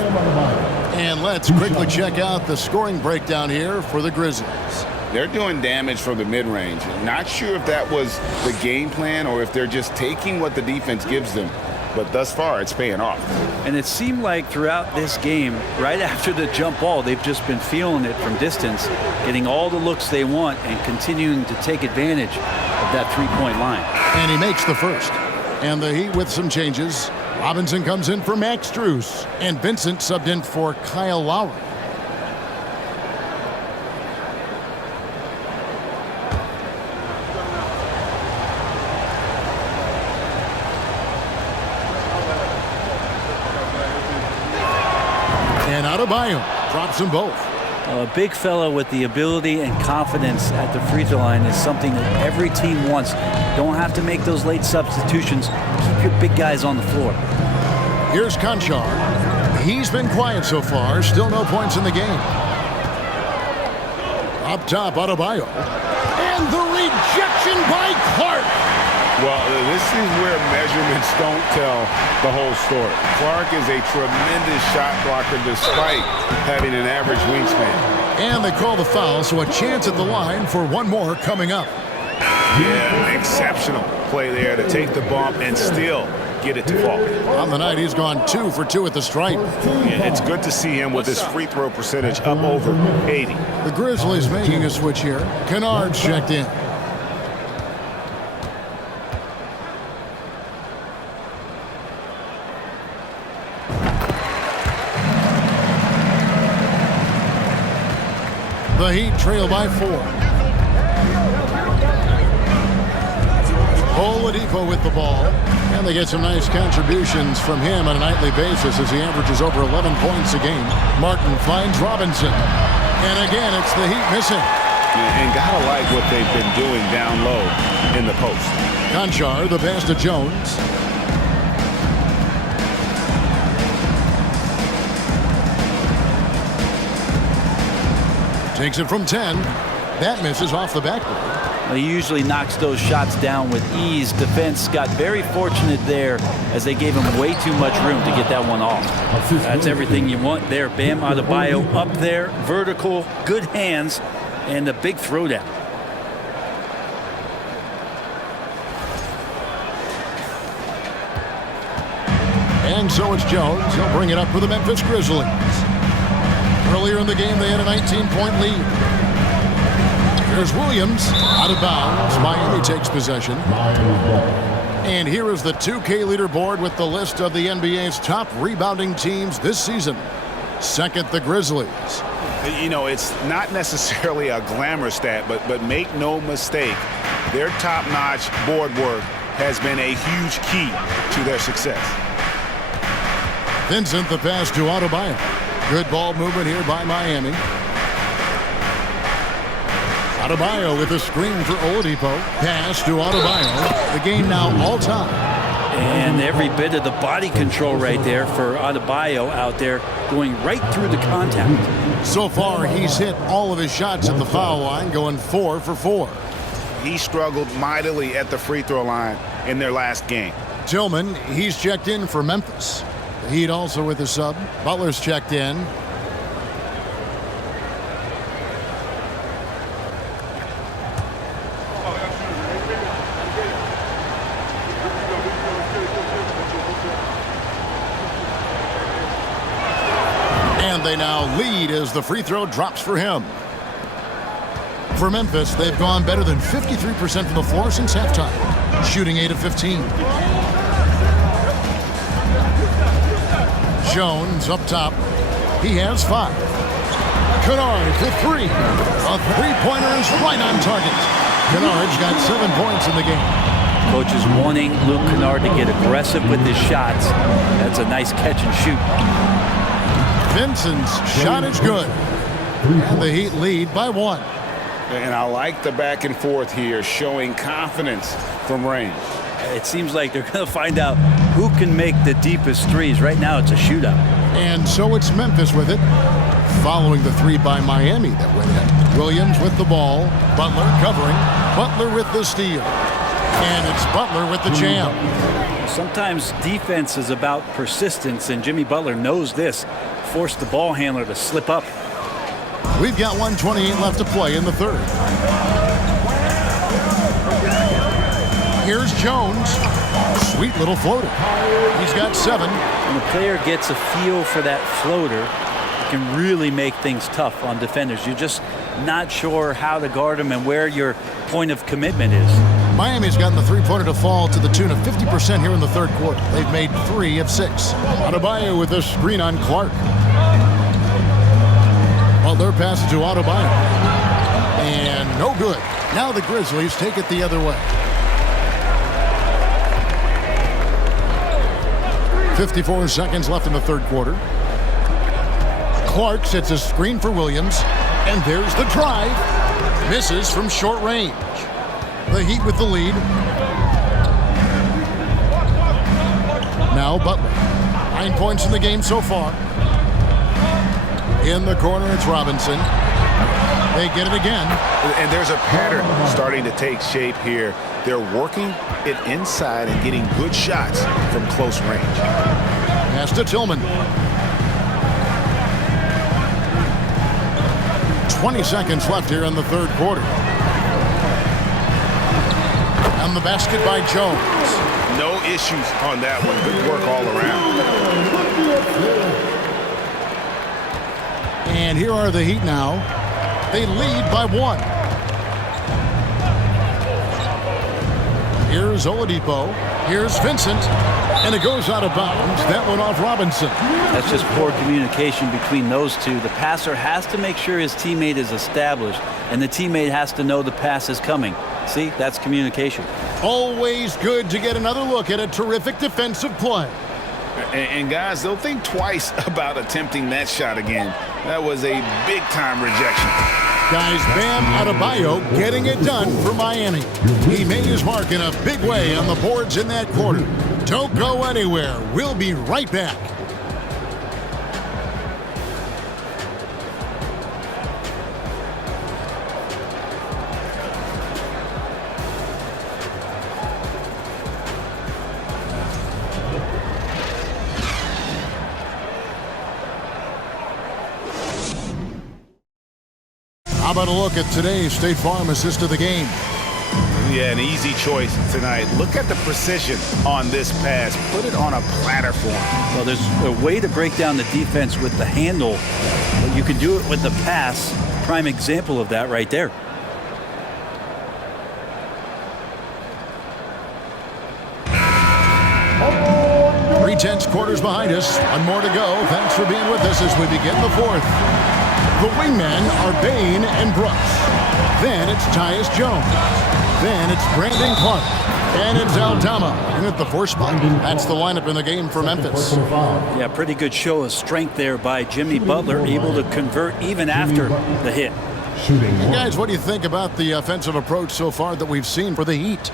And let's quickly check out the scoring breakdown here for the Grizzlies. They're doing damage from the mid-range. Not sure if that was the game plan or if they're just taking what the defense gives them. But thus far, it's paying off. And it seemed like throughout this game, right after the jump ball, they've just been feeling it from distance, getting all the looks they want and continuing to take advantage of that three-point line. And he makes the first. And the Heat with some changes. Robinson comes in for Max Strus, and Vincent subbed in for Kyle Lowry. And Adebayo drops them both. A big fella with the ability and confidence at the free throw line is something that every team wants. Don't have to make those late substitutions. Keep your big guys on the floor. Here's Conchar. He's been quiet so far. Still no points in the game. Up top, Adebayo. And the rejection by Clark. Well, this is where measurements don't tell the whole story. Clark is a tremendous shot blocker despite having an average wingspan. And they call the foul, so a chance at the line for one more coming up. Yeah, exceptional play there to take the bump and still get it to fall. On the night, he's gone 2 for 2 at the stripe. Yeah, it's good to see him with his free throw percentage up over 80. The Grizzlies making a switch here. Kennard's checked in. The Heat trail by 4. Oladipo with the ball. And they get some nice contributions from him on a nightly basis as he averages over 11 points a game. Martin finds Robinson. And again, it's the Heat missing. And gotta like what they've been doing down low in the post. Conchar, the pass to Jones. Takes it from 10. That misses off the backboard. He usually knocks those shots down with ease. Defense got very fortunate there as they gave him way too much room to get that one off. That's everything you want there. Bam Adebayo up there, vertical, good hands, and a big throwdown. And so it's Jones. He'll bring it up for the Memphis Grizzlies. Earlier in the game, they had a 19-point lead. Here's Williams, out of bounds. Miami takes possession. And here is the 2K leaderboard with the list of the NBA's top rebounding teams this season. Second, the Grizzlies. You know, it's not necessarily a glamour stat, but make no mistake, their top-notch board work has been a huge key to their success. Vincent, the pass to Adebayo. Good ball movement here by Miami. Adebayo with a screen for Oladipo. Pass to Adebayo. The game now all time. And every bit of the body control right there for Adebayo out there going right through the contact. So far, he's hit all of his shots at the foul line, going 4 for 4. He struggled mightily at the free throw line in their last game. Tillman, he's checked in for Memphis. The Heat also with a sub. Butler's checked in. And they now lead as the free throw drops for him. For Memphis, they've gone better than 53% from the floor since halftime, shooting 8 of 15. Jones up top. He has 5. Kennard for 3. A three-pointer is right on target. Kennard's got 7 points in the game. Coach is wanting Luke Kennard to get aggressive with his shots. That's a nice catch and shoot. Vincent's shot is good. And the Heat lead by 1. And I like the back and forth here, showing confidence from range. It seems like they're going to find out who can make the deepest threes. Right now, it's a shootout. And so it's Memphis with it, following the 3 by Miami that went in. Williams with the ball. Butler covering. Butler with the steal. And it's Butler with the jam. Sometimes defense is about persistence, and Jimmy Butler knows this. Forced the ball handler to slip up. We've got 1:28 left to play in the third. Here's Jones. Sweet little floater. He's got 7. When the player gets a feel for that floater, it can really make things tough on defenders. You're just not sure how to guard them and where your point of commitment is. Miami's gotten the three-pointer to fall to the tune of 50% here in the third quarter. They've made 3 of 6. Adebayo with a screen on Clark. Butler passes to Adebayo. And no good. Now the Grizzlies take it the other way. 54 seconds left in the third quarter. Clark sets a screen for Williams. And there's the drive. Misses from short range. The Heat with the lead. Now Butler. 9 points in the game so far. In the corner, it's Robinson. They get it again. And there's a pattern starting to take shape here. They're working it inside and getting good shots from close range. Pass to Tillman. 20 seconds left here in the third quarter. And the basket by Jones. No issues on that one. Good work all around. And here are the Heat now. They lead by 1. Here's Oladipo. Here's Vincent. And it goes out of bounds. That one off Robinson. That's just poor communication between those two. The passer has to make sure his teammate is established, and the teammate has to know the pass is coming. See, that's communication. Always good to get another look at a terrific defensive play. And guys, they'll think twice about attempting that shot again. That was a big-time rejection. Guys, Bam Adebayo getting it done for Miami. He made his mark in a big way on the boards in that quarter. Don't go anywhere. We'll be right back. about a look at today's State Farm assist of the game? Yeah, an easy choice tonight. Look at the precision on this pass. Put it on a platter for him. Well, there's a way to break down the defense with the handle, but you can do it with the pass. Prime example of that right there. 3/10 quarters behind us. One more to go. Thanks for being with us as we begin the fourth. The wingmen are Bain and Brooks. Then it's Tyus Jones. Then it's Brandon Clark. And it's Aldama in at the 4 spot. That's the lineup in the game for Memphis. Yeah, pretty good show of strength there by Jimmy Butler, able to convert even after the hit. And guys, what do you think about the offensive approach so far that we've seen for the Heat?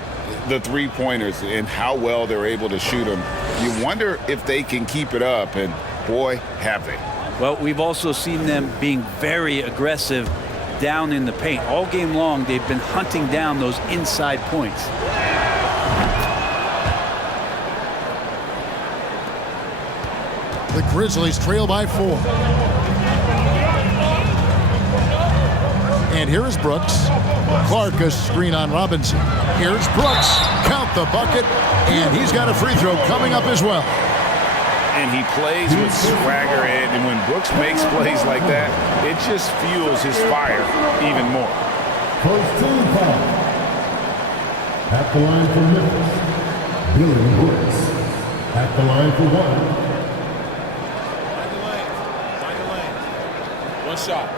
The three-pointers and how well they're able to shoot them. You wonder if they can keep it up, and boy, have they. Well, we've also seen them being very aggressive down in the paint. All game long, they've been hunting down those inside points. The Grizzlies trail by 4. And here is Brooks. Clark, a screen on Robinson. Here's Brooks. Count the bucket. And he's got a free throw coming up as well. And he plays with swagger, and when Brooks makes plays like that, it just fuels his fire even more. First team foul. At the line for Memphis, Billy Brooks. At the line for 1. Find the lane. One shot.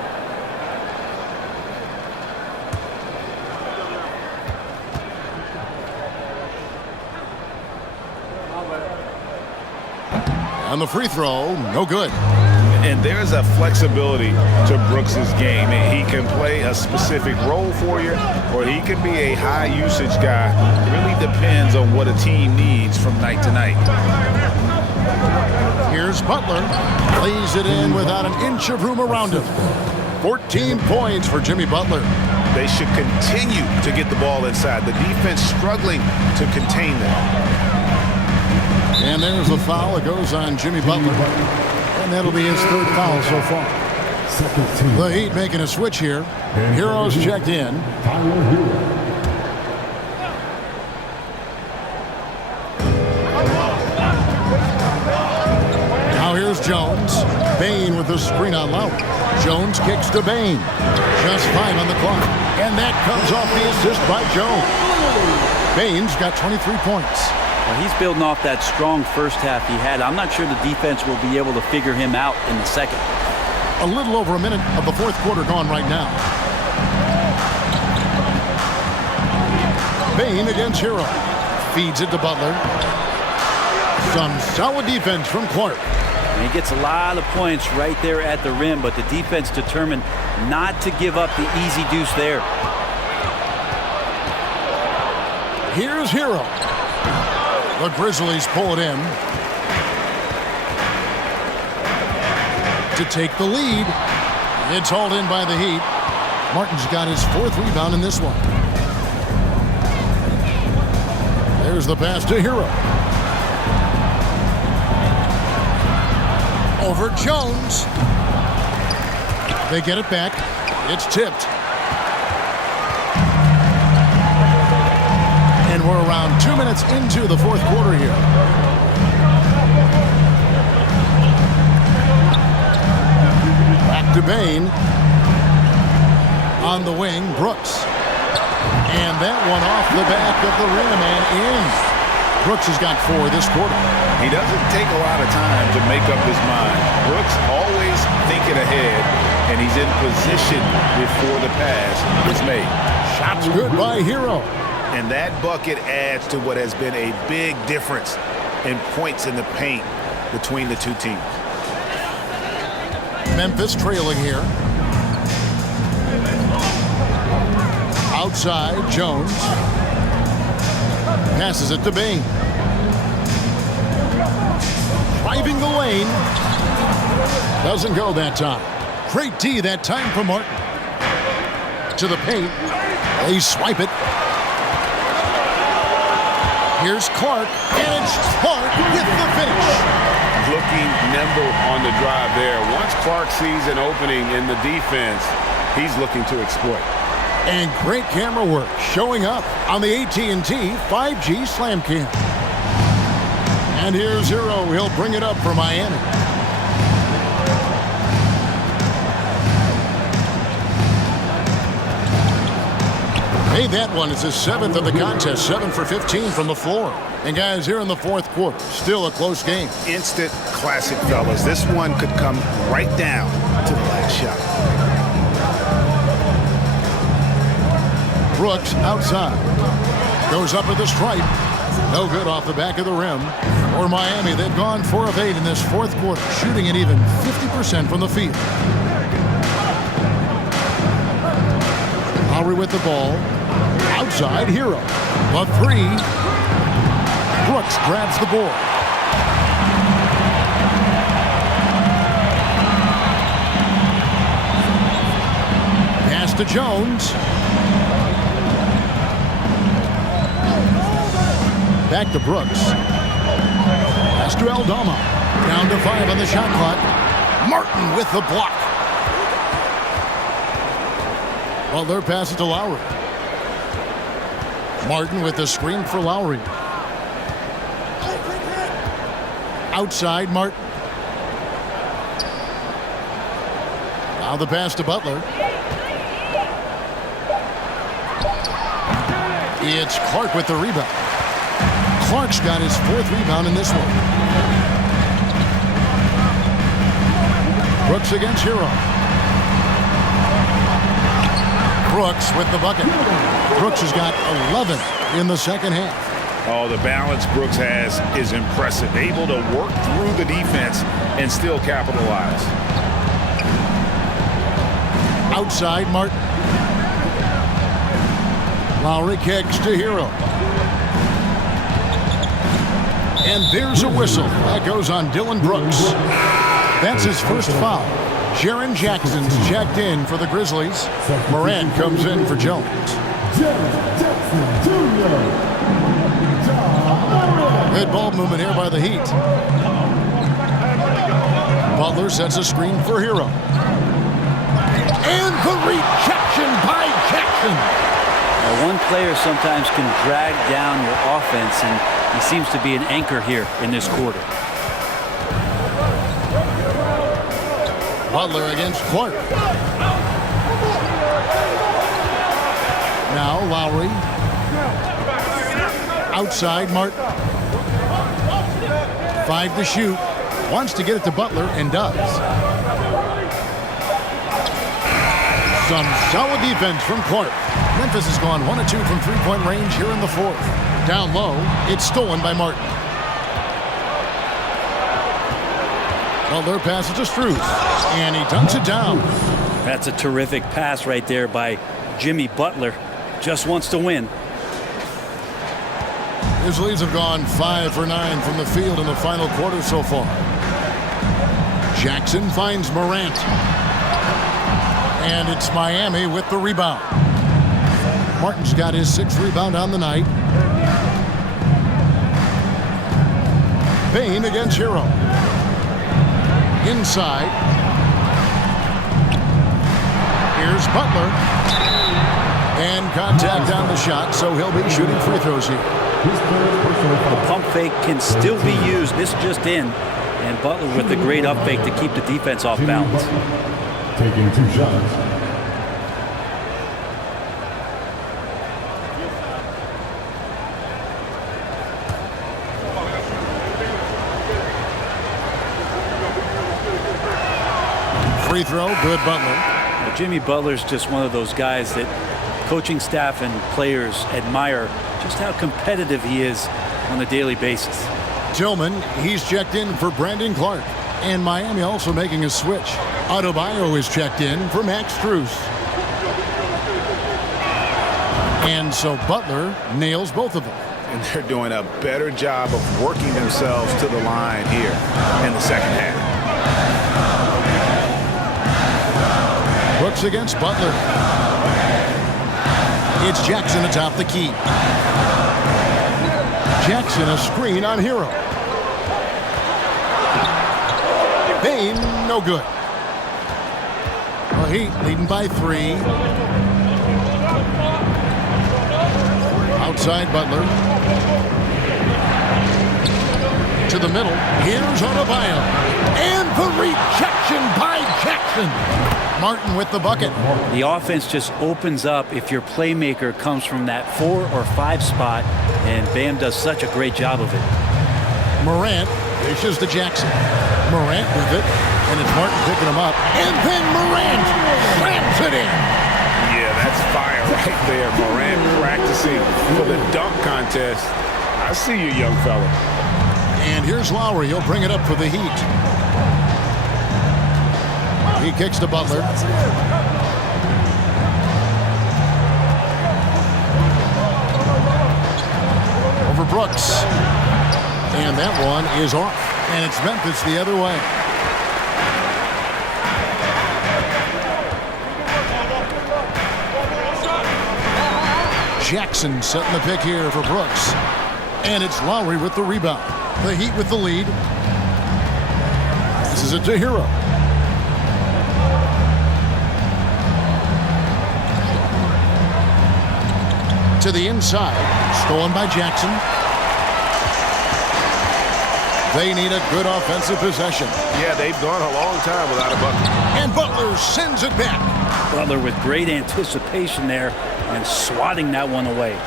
On the free throw, no good. And there's a flexibility to Brooks's game. He can play a specific role for you, or he can be a high-usage guy. It really depends on what a team needs from night to night. Here's Butler. Lays it in without an inch of room around him. 14 points for Jimmy Butler. They should continue to get the ball inside. The defense struggling to contain them. And there's a foul. It goes on Jimmy Butler. And that'll be his 3rd foul so far. The Heat making a switch here. Heroes checked in. Now here's Jones. Bain with the screen on Lowry. Jones kicks to Bain. Just 5 on the clock. And that comes off the assist by Jones. Bain's got 23 points. Well, he's building off that strong first half he had. I'm not sure the defense will be able to figure him out in the second. A little over a minute of the 4th quarter gone right now. Bain against Hero. Feeds it to Butler. Some solid defense from Clark. And he gets a lot of points right there at the rim, but the defense determined not to give up the easy deuce there. Here's Hero. The Grizzlies pull it in to take the lead. It's hauled in by the Heat. Martin's got his 4th rebound in this one. There's the pass to Hero. Over Jones. They get it back. It's tipped. And we're around 2 minutes into the 4th quarter here. Back to Bain. On the wing, Brooks. And that one off the back of the rim and in. Brooks has got 4 this quarter. He doesn't take a lot of time to make up his mind. Brooks always thinking ahead, and he's in position before the pass is made. Shots good by Hero. And that bucket adds to what has been a big difference in points in the paint between the two teams. Memphis trailing here. Outside, Jones. Passes it to Bain. Driving the lane. Doesn't go that time. Great D that time for Martin. To the paint. They swipe it. Here's Clark, and it's Clark with the finish. Looking nimble on the drive there. Once Clark sees an opening in the defense, he's looking to exploit. And great camera work showing up on the AT&T 5G Slam Cam. And here's Hero. He'll bring it up for Miami. Hey, that one is his 7th of the contest, 7 for 15 from the floor. And guys, here in the 4th quarter, still a close game. Instant classic, fellas. This one could come right down to the last shot. Brooks outside. Goes up at the stripe. No good off the back of the rim. For Miami, they've gone 4 of 8 in this 4th quarter, shooting at even 50% from the field. Lowry with the ball. Outside, Hero. A 3. Brooks grabs the board. Pass to Jones. Back to Brooks. Pass to Aldama. Down to 5 on the shot clock. Martin with the block. Butler passes to Lowry. Martin with the screen for Lowry. Outside, Martin. Now the pass to Butler. It's Clark with the rebound. Clark's got his 4th rebound in this one. Brooks against Hero. Brooks with the bucket. Brooks has got 11 in the second half. Oh, the balance Brooks has is impressive. Able to work through the defense and still capitalize. Outside, Martin. Lowry kicks to Hero. And there's a whistle. That goes on Dylan Brooks. That's his first foul. Jaren Jackson's checked in for the Grizzlies. Morant comes in for Jones. Good ball movement here by the Heat. Butler sets a screen for Hero. And the rejection by Jackson. Now, one player sometimes can drag down your offense, and he seems to be an anchor here in this quarter. Butler against Clark. Now Lowry. Outside, Martin. 5 to shoot. Wants to get it to Butler and does. Some solid defense from Clark. Memphis has gone 1 of 2 from 3-point range here in the 4th. Down low, it's stolen by Martin. Butler passes to Strus, and he dunks it down. That's a terrific pass right there by Jimmy Butler. Just wants to win. Grizzlies have gone 5 for 9 from the field in the final quarter so far. Jackson finds Morant. And it's Miami with the rebound. Martin's got his 6th rebound on the night. Payne against Hero. Inside. Here's Butler. And contact on the shot, so he'll be shooting free throws here. The pump fake can still be used. This just in. And Butler with the great up fake to keep the defense off balance. Taking 2 shots. Free throw, good Butler. Well, Jimmy Butler's just one of those guys that coaching staff and players admire just how competitive he is on a daily basis. Tillman, he's checked in for Brandon Clark. And Miami also making a switch. Adebayo is checked in for Max Strus. And so Butler nails both of them. And they're doing a better job of working themselves to the line here in the second half. Brooks against Butler. It's Jackson atop the key. Jackson a screen on Hero. Payne, no good. The Heat leading by 3. Outside Butler. To the middle. Here's Adebayo. And the rejection by Jackson. Martin with the bucket. The offense just opens up if your playmaker comes from that 4 or 5 spot, and Bam does such a great job of it. Morant dishes to Jackson. Morant with it, and it's Martin picking him up. And then Morant slams it in. Yeah, that's fire right there. Morant practicing for the dunk contest. I see you, young fella. And here's Lowry. He'll bring it up for the Heat. He kicks to Butler. Over Brooks. And that one is off. And it's Memphis the other way. Jackson setting the pick here for Brooks. And it's Lowry with the rebound. The Heat with the lead. This is it to Hero. To the inside. Stolen by Jackson. They need a good offensive possession. Yeah, they've gone a long time without a bucket. And Butler sends it back. Butler with great anticipation there and swatting that one away.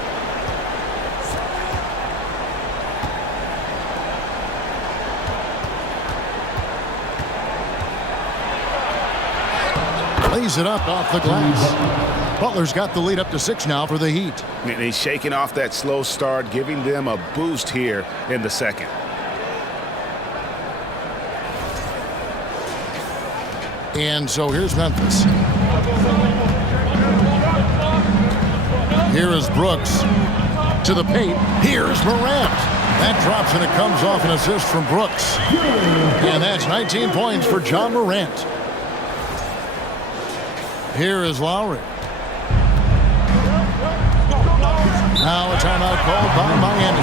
Lays it up off the glass. Butler's got the lead up to 6 now for the Heat. And he's shaking off that slow start, giving them a boost here in the second. And so here's Memphis. Here is Brooks to the paint. Here's Morant. That drops and it comes off an assist from Brooks. And that's 19 points for John Morant. Here is Lowry. Now a timeout called by Miami.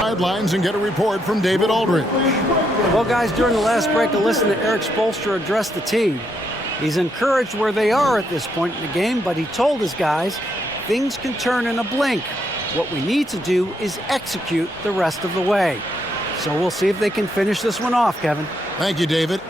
Sidelines and get a report from David Aldridge. Well, guys, during the last break, I listened to Eric Spoelstra address the team. He's encouraged where they are at this point in the game, but he told his guys things can turn in a blink. What we need to do is execute the rest of the way. So we'll see if they can finish this one off, Kevin. Thank you, David.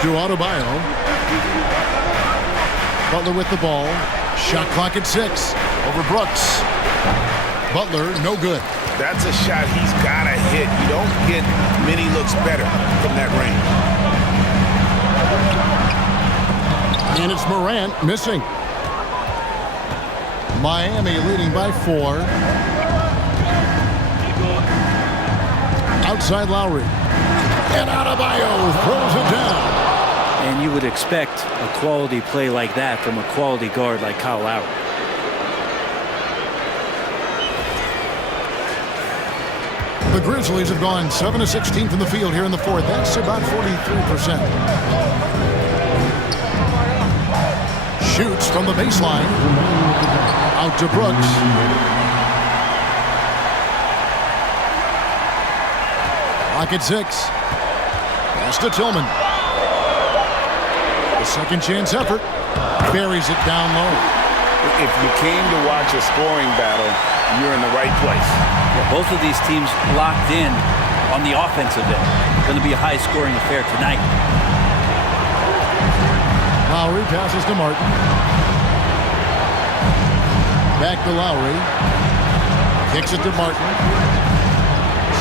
To Adebayo. Butler with the ball. Shot clock at 6. Over Brooks. Butler, no good. That's a shot he's got to hit. You don't get many looks better from that range. And it's Morant missing. Miami leading by 4. Outside Lowry. And Adebayo throws it down. And you would expect a quality play like that from a quality guard like Kyle Lowry. The Grizzlies have gone 7 of 16 from the field here in the 4th. That's about 43%. Shoots from the baseline. Out to Brooks. Clock at 6. Pass to Tillman. A second chance effort. Buries it down low. If you came to watch a scoring battle, you're in the right place. Yeah, both of these teams locked in on the offensive end. Going to be a high-scoring affair tonight. Lowry passes to Martin. Back to Lowry. Kicks it to Martin.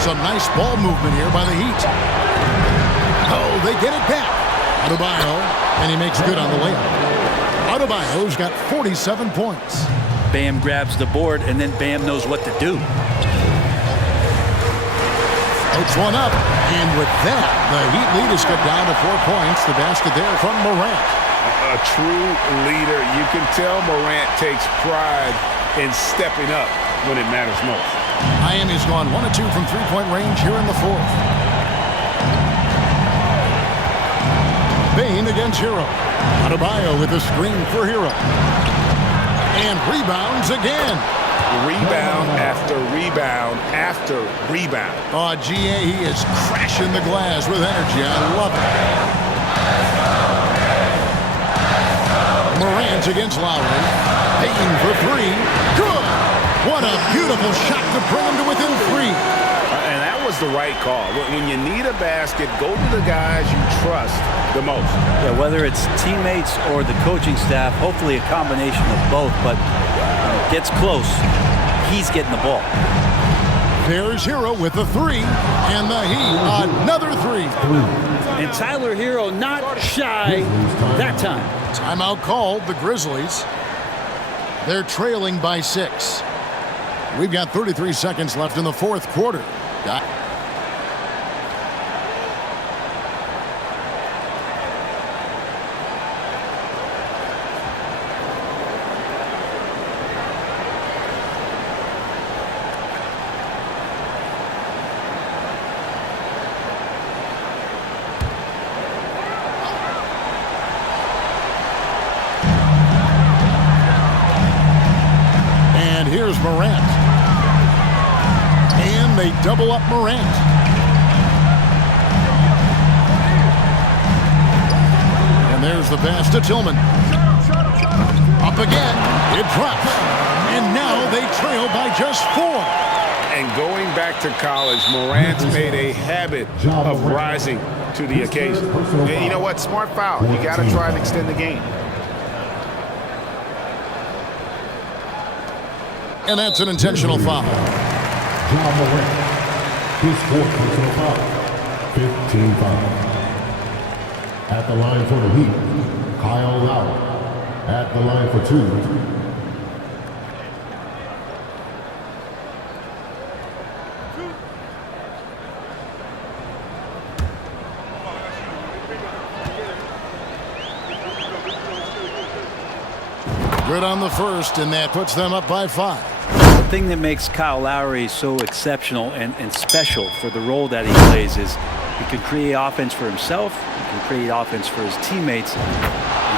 Some nice ball movement here by the Heat. Oh, they get it back. Adebayo, and he makes good on the layup. Adebayo's got 47 points. Bam grabs the board, and then Bam knows what to do. Puts one up, and with that, the Heat lead is cut down to 4 points. The basket there from Morant. A true leader. You can tell Morant takes pride in stepping up when it matters most. Miami's gone 1 of 2 from 3-point range here in the 4th. Bain against Hero. Adebayo with a screen for Hero. And rebounds again. Rebound after rebound after rebound. Oh, GA, he is crashing the glass with energy. I love it. Morant against Lowry. Taking for three. Good. What a beautiful shot to bring him to within three. And that was the right call. When you need a basket, go to the guys you trust the most. Yeah, whether it's teammates or the coaching staff, hopefully a combination of both, but when it gets close, he's getting the ball. There's Hero with the three, and the Heat another three. And Tyler Hero not shy that time. Timeout called, the Grizzlies. They're trailing by 6. We've got 33 seconds left in the fourth quarter. And here's Morant. And they double up Morant. And there's the pass to Tillman. Up again. It drops. And now they trail by just 4. And going back to college, Morant's made a habit of rising to the occasion. And you know what? Smart foul. You got to try and extend the game. And that's an intentional foul. John Morant, his 4th personal foul, 15 fouls. At the line for the Heat, Kyle Lowry. At the line for 2. Good on the first, and that puts them up by 5. The thing that makes Kyle Lowry so exceptional and special for the role that he plays is he can create offense for himself, he can create offense for his teammates, and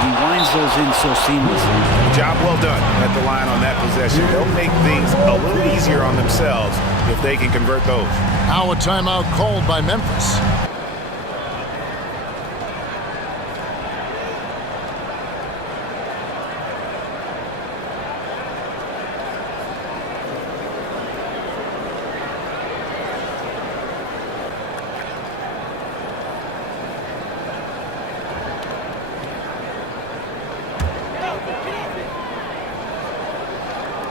he winds those in so seamlessly. Job well done at the line on that possession. They'll make things a little easier on themselves if they can convert those. Now a timeout called by Memphis.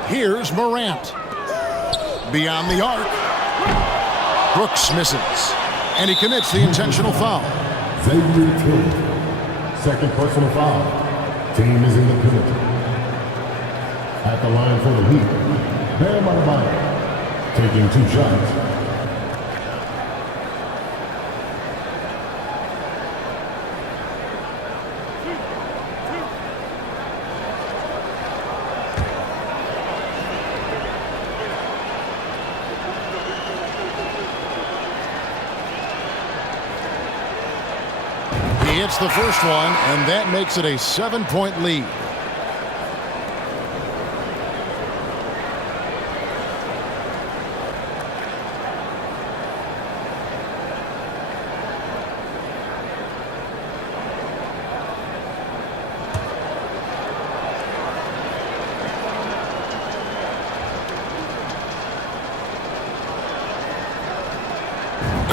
Here's Morant. Beyond the arc. Brooks misses. And he commits the intentional foul. Xavier Tillman, 2nd personal foul. Team is in the penalty. At the line for the Heat, Bam Adebayo, taking 2 shots. He hits the first one, and that makes it a 7-point lead.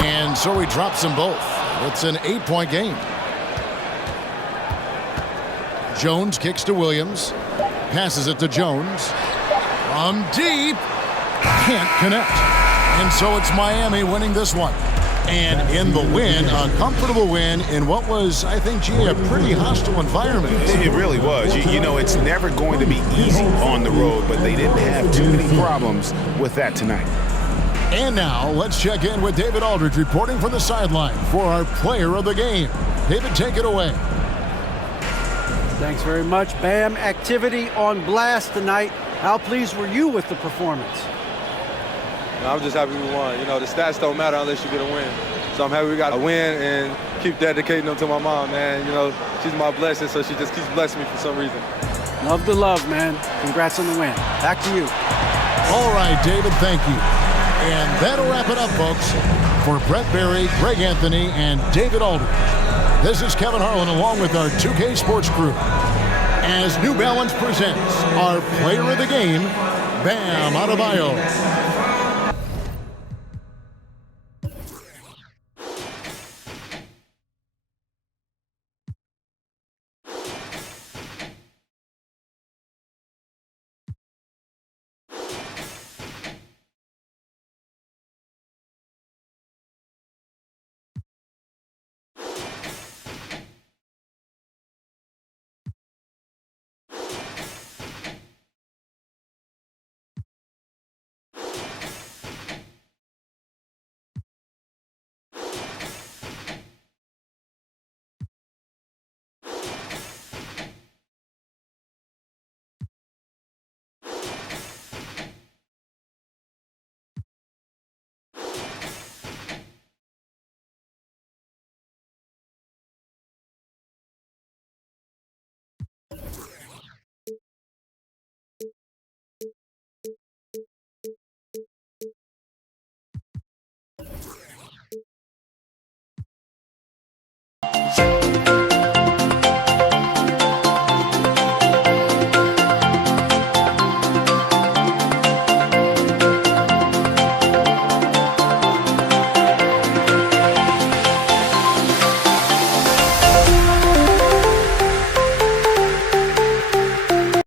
And so he drops them both. It's an 8-point game. Jones kicks to Williams. Passes it to Jones. From deep. Can't connect. And so it's Miami winning this one. And in the win, a comfortable win in what was, I think, a pretty hostile environment. It really was. You know, it's never going to be easy on the road, but they didn't have too many problems with that tonight. And now, let's check in with David Aldridge reporting from the sideline for our player of the game. David, take it away. Thanks very much, Bam. Activity on blast tonight. How pleased were you with the performance? I'm just happy we won. You know, the stats don't matter unless you get a win. So So I'm happy we got a win and keep dedicating them to my mom, man. You know, she's my blessing, so she just keeps blessing me for some reason. Love the love, man. Congrats on the win. Back to you. All right, David, thank you. And that'll wrap it up, folks. For Brett Berry, Greg Anthony, and David Aldridge, this is Kevin Harlan along with our 2K Sports crew as New Balance presents our player of the game, Bam Adebayo.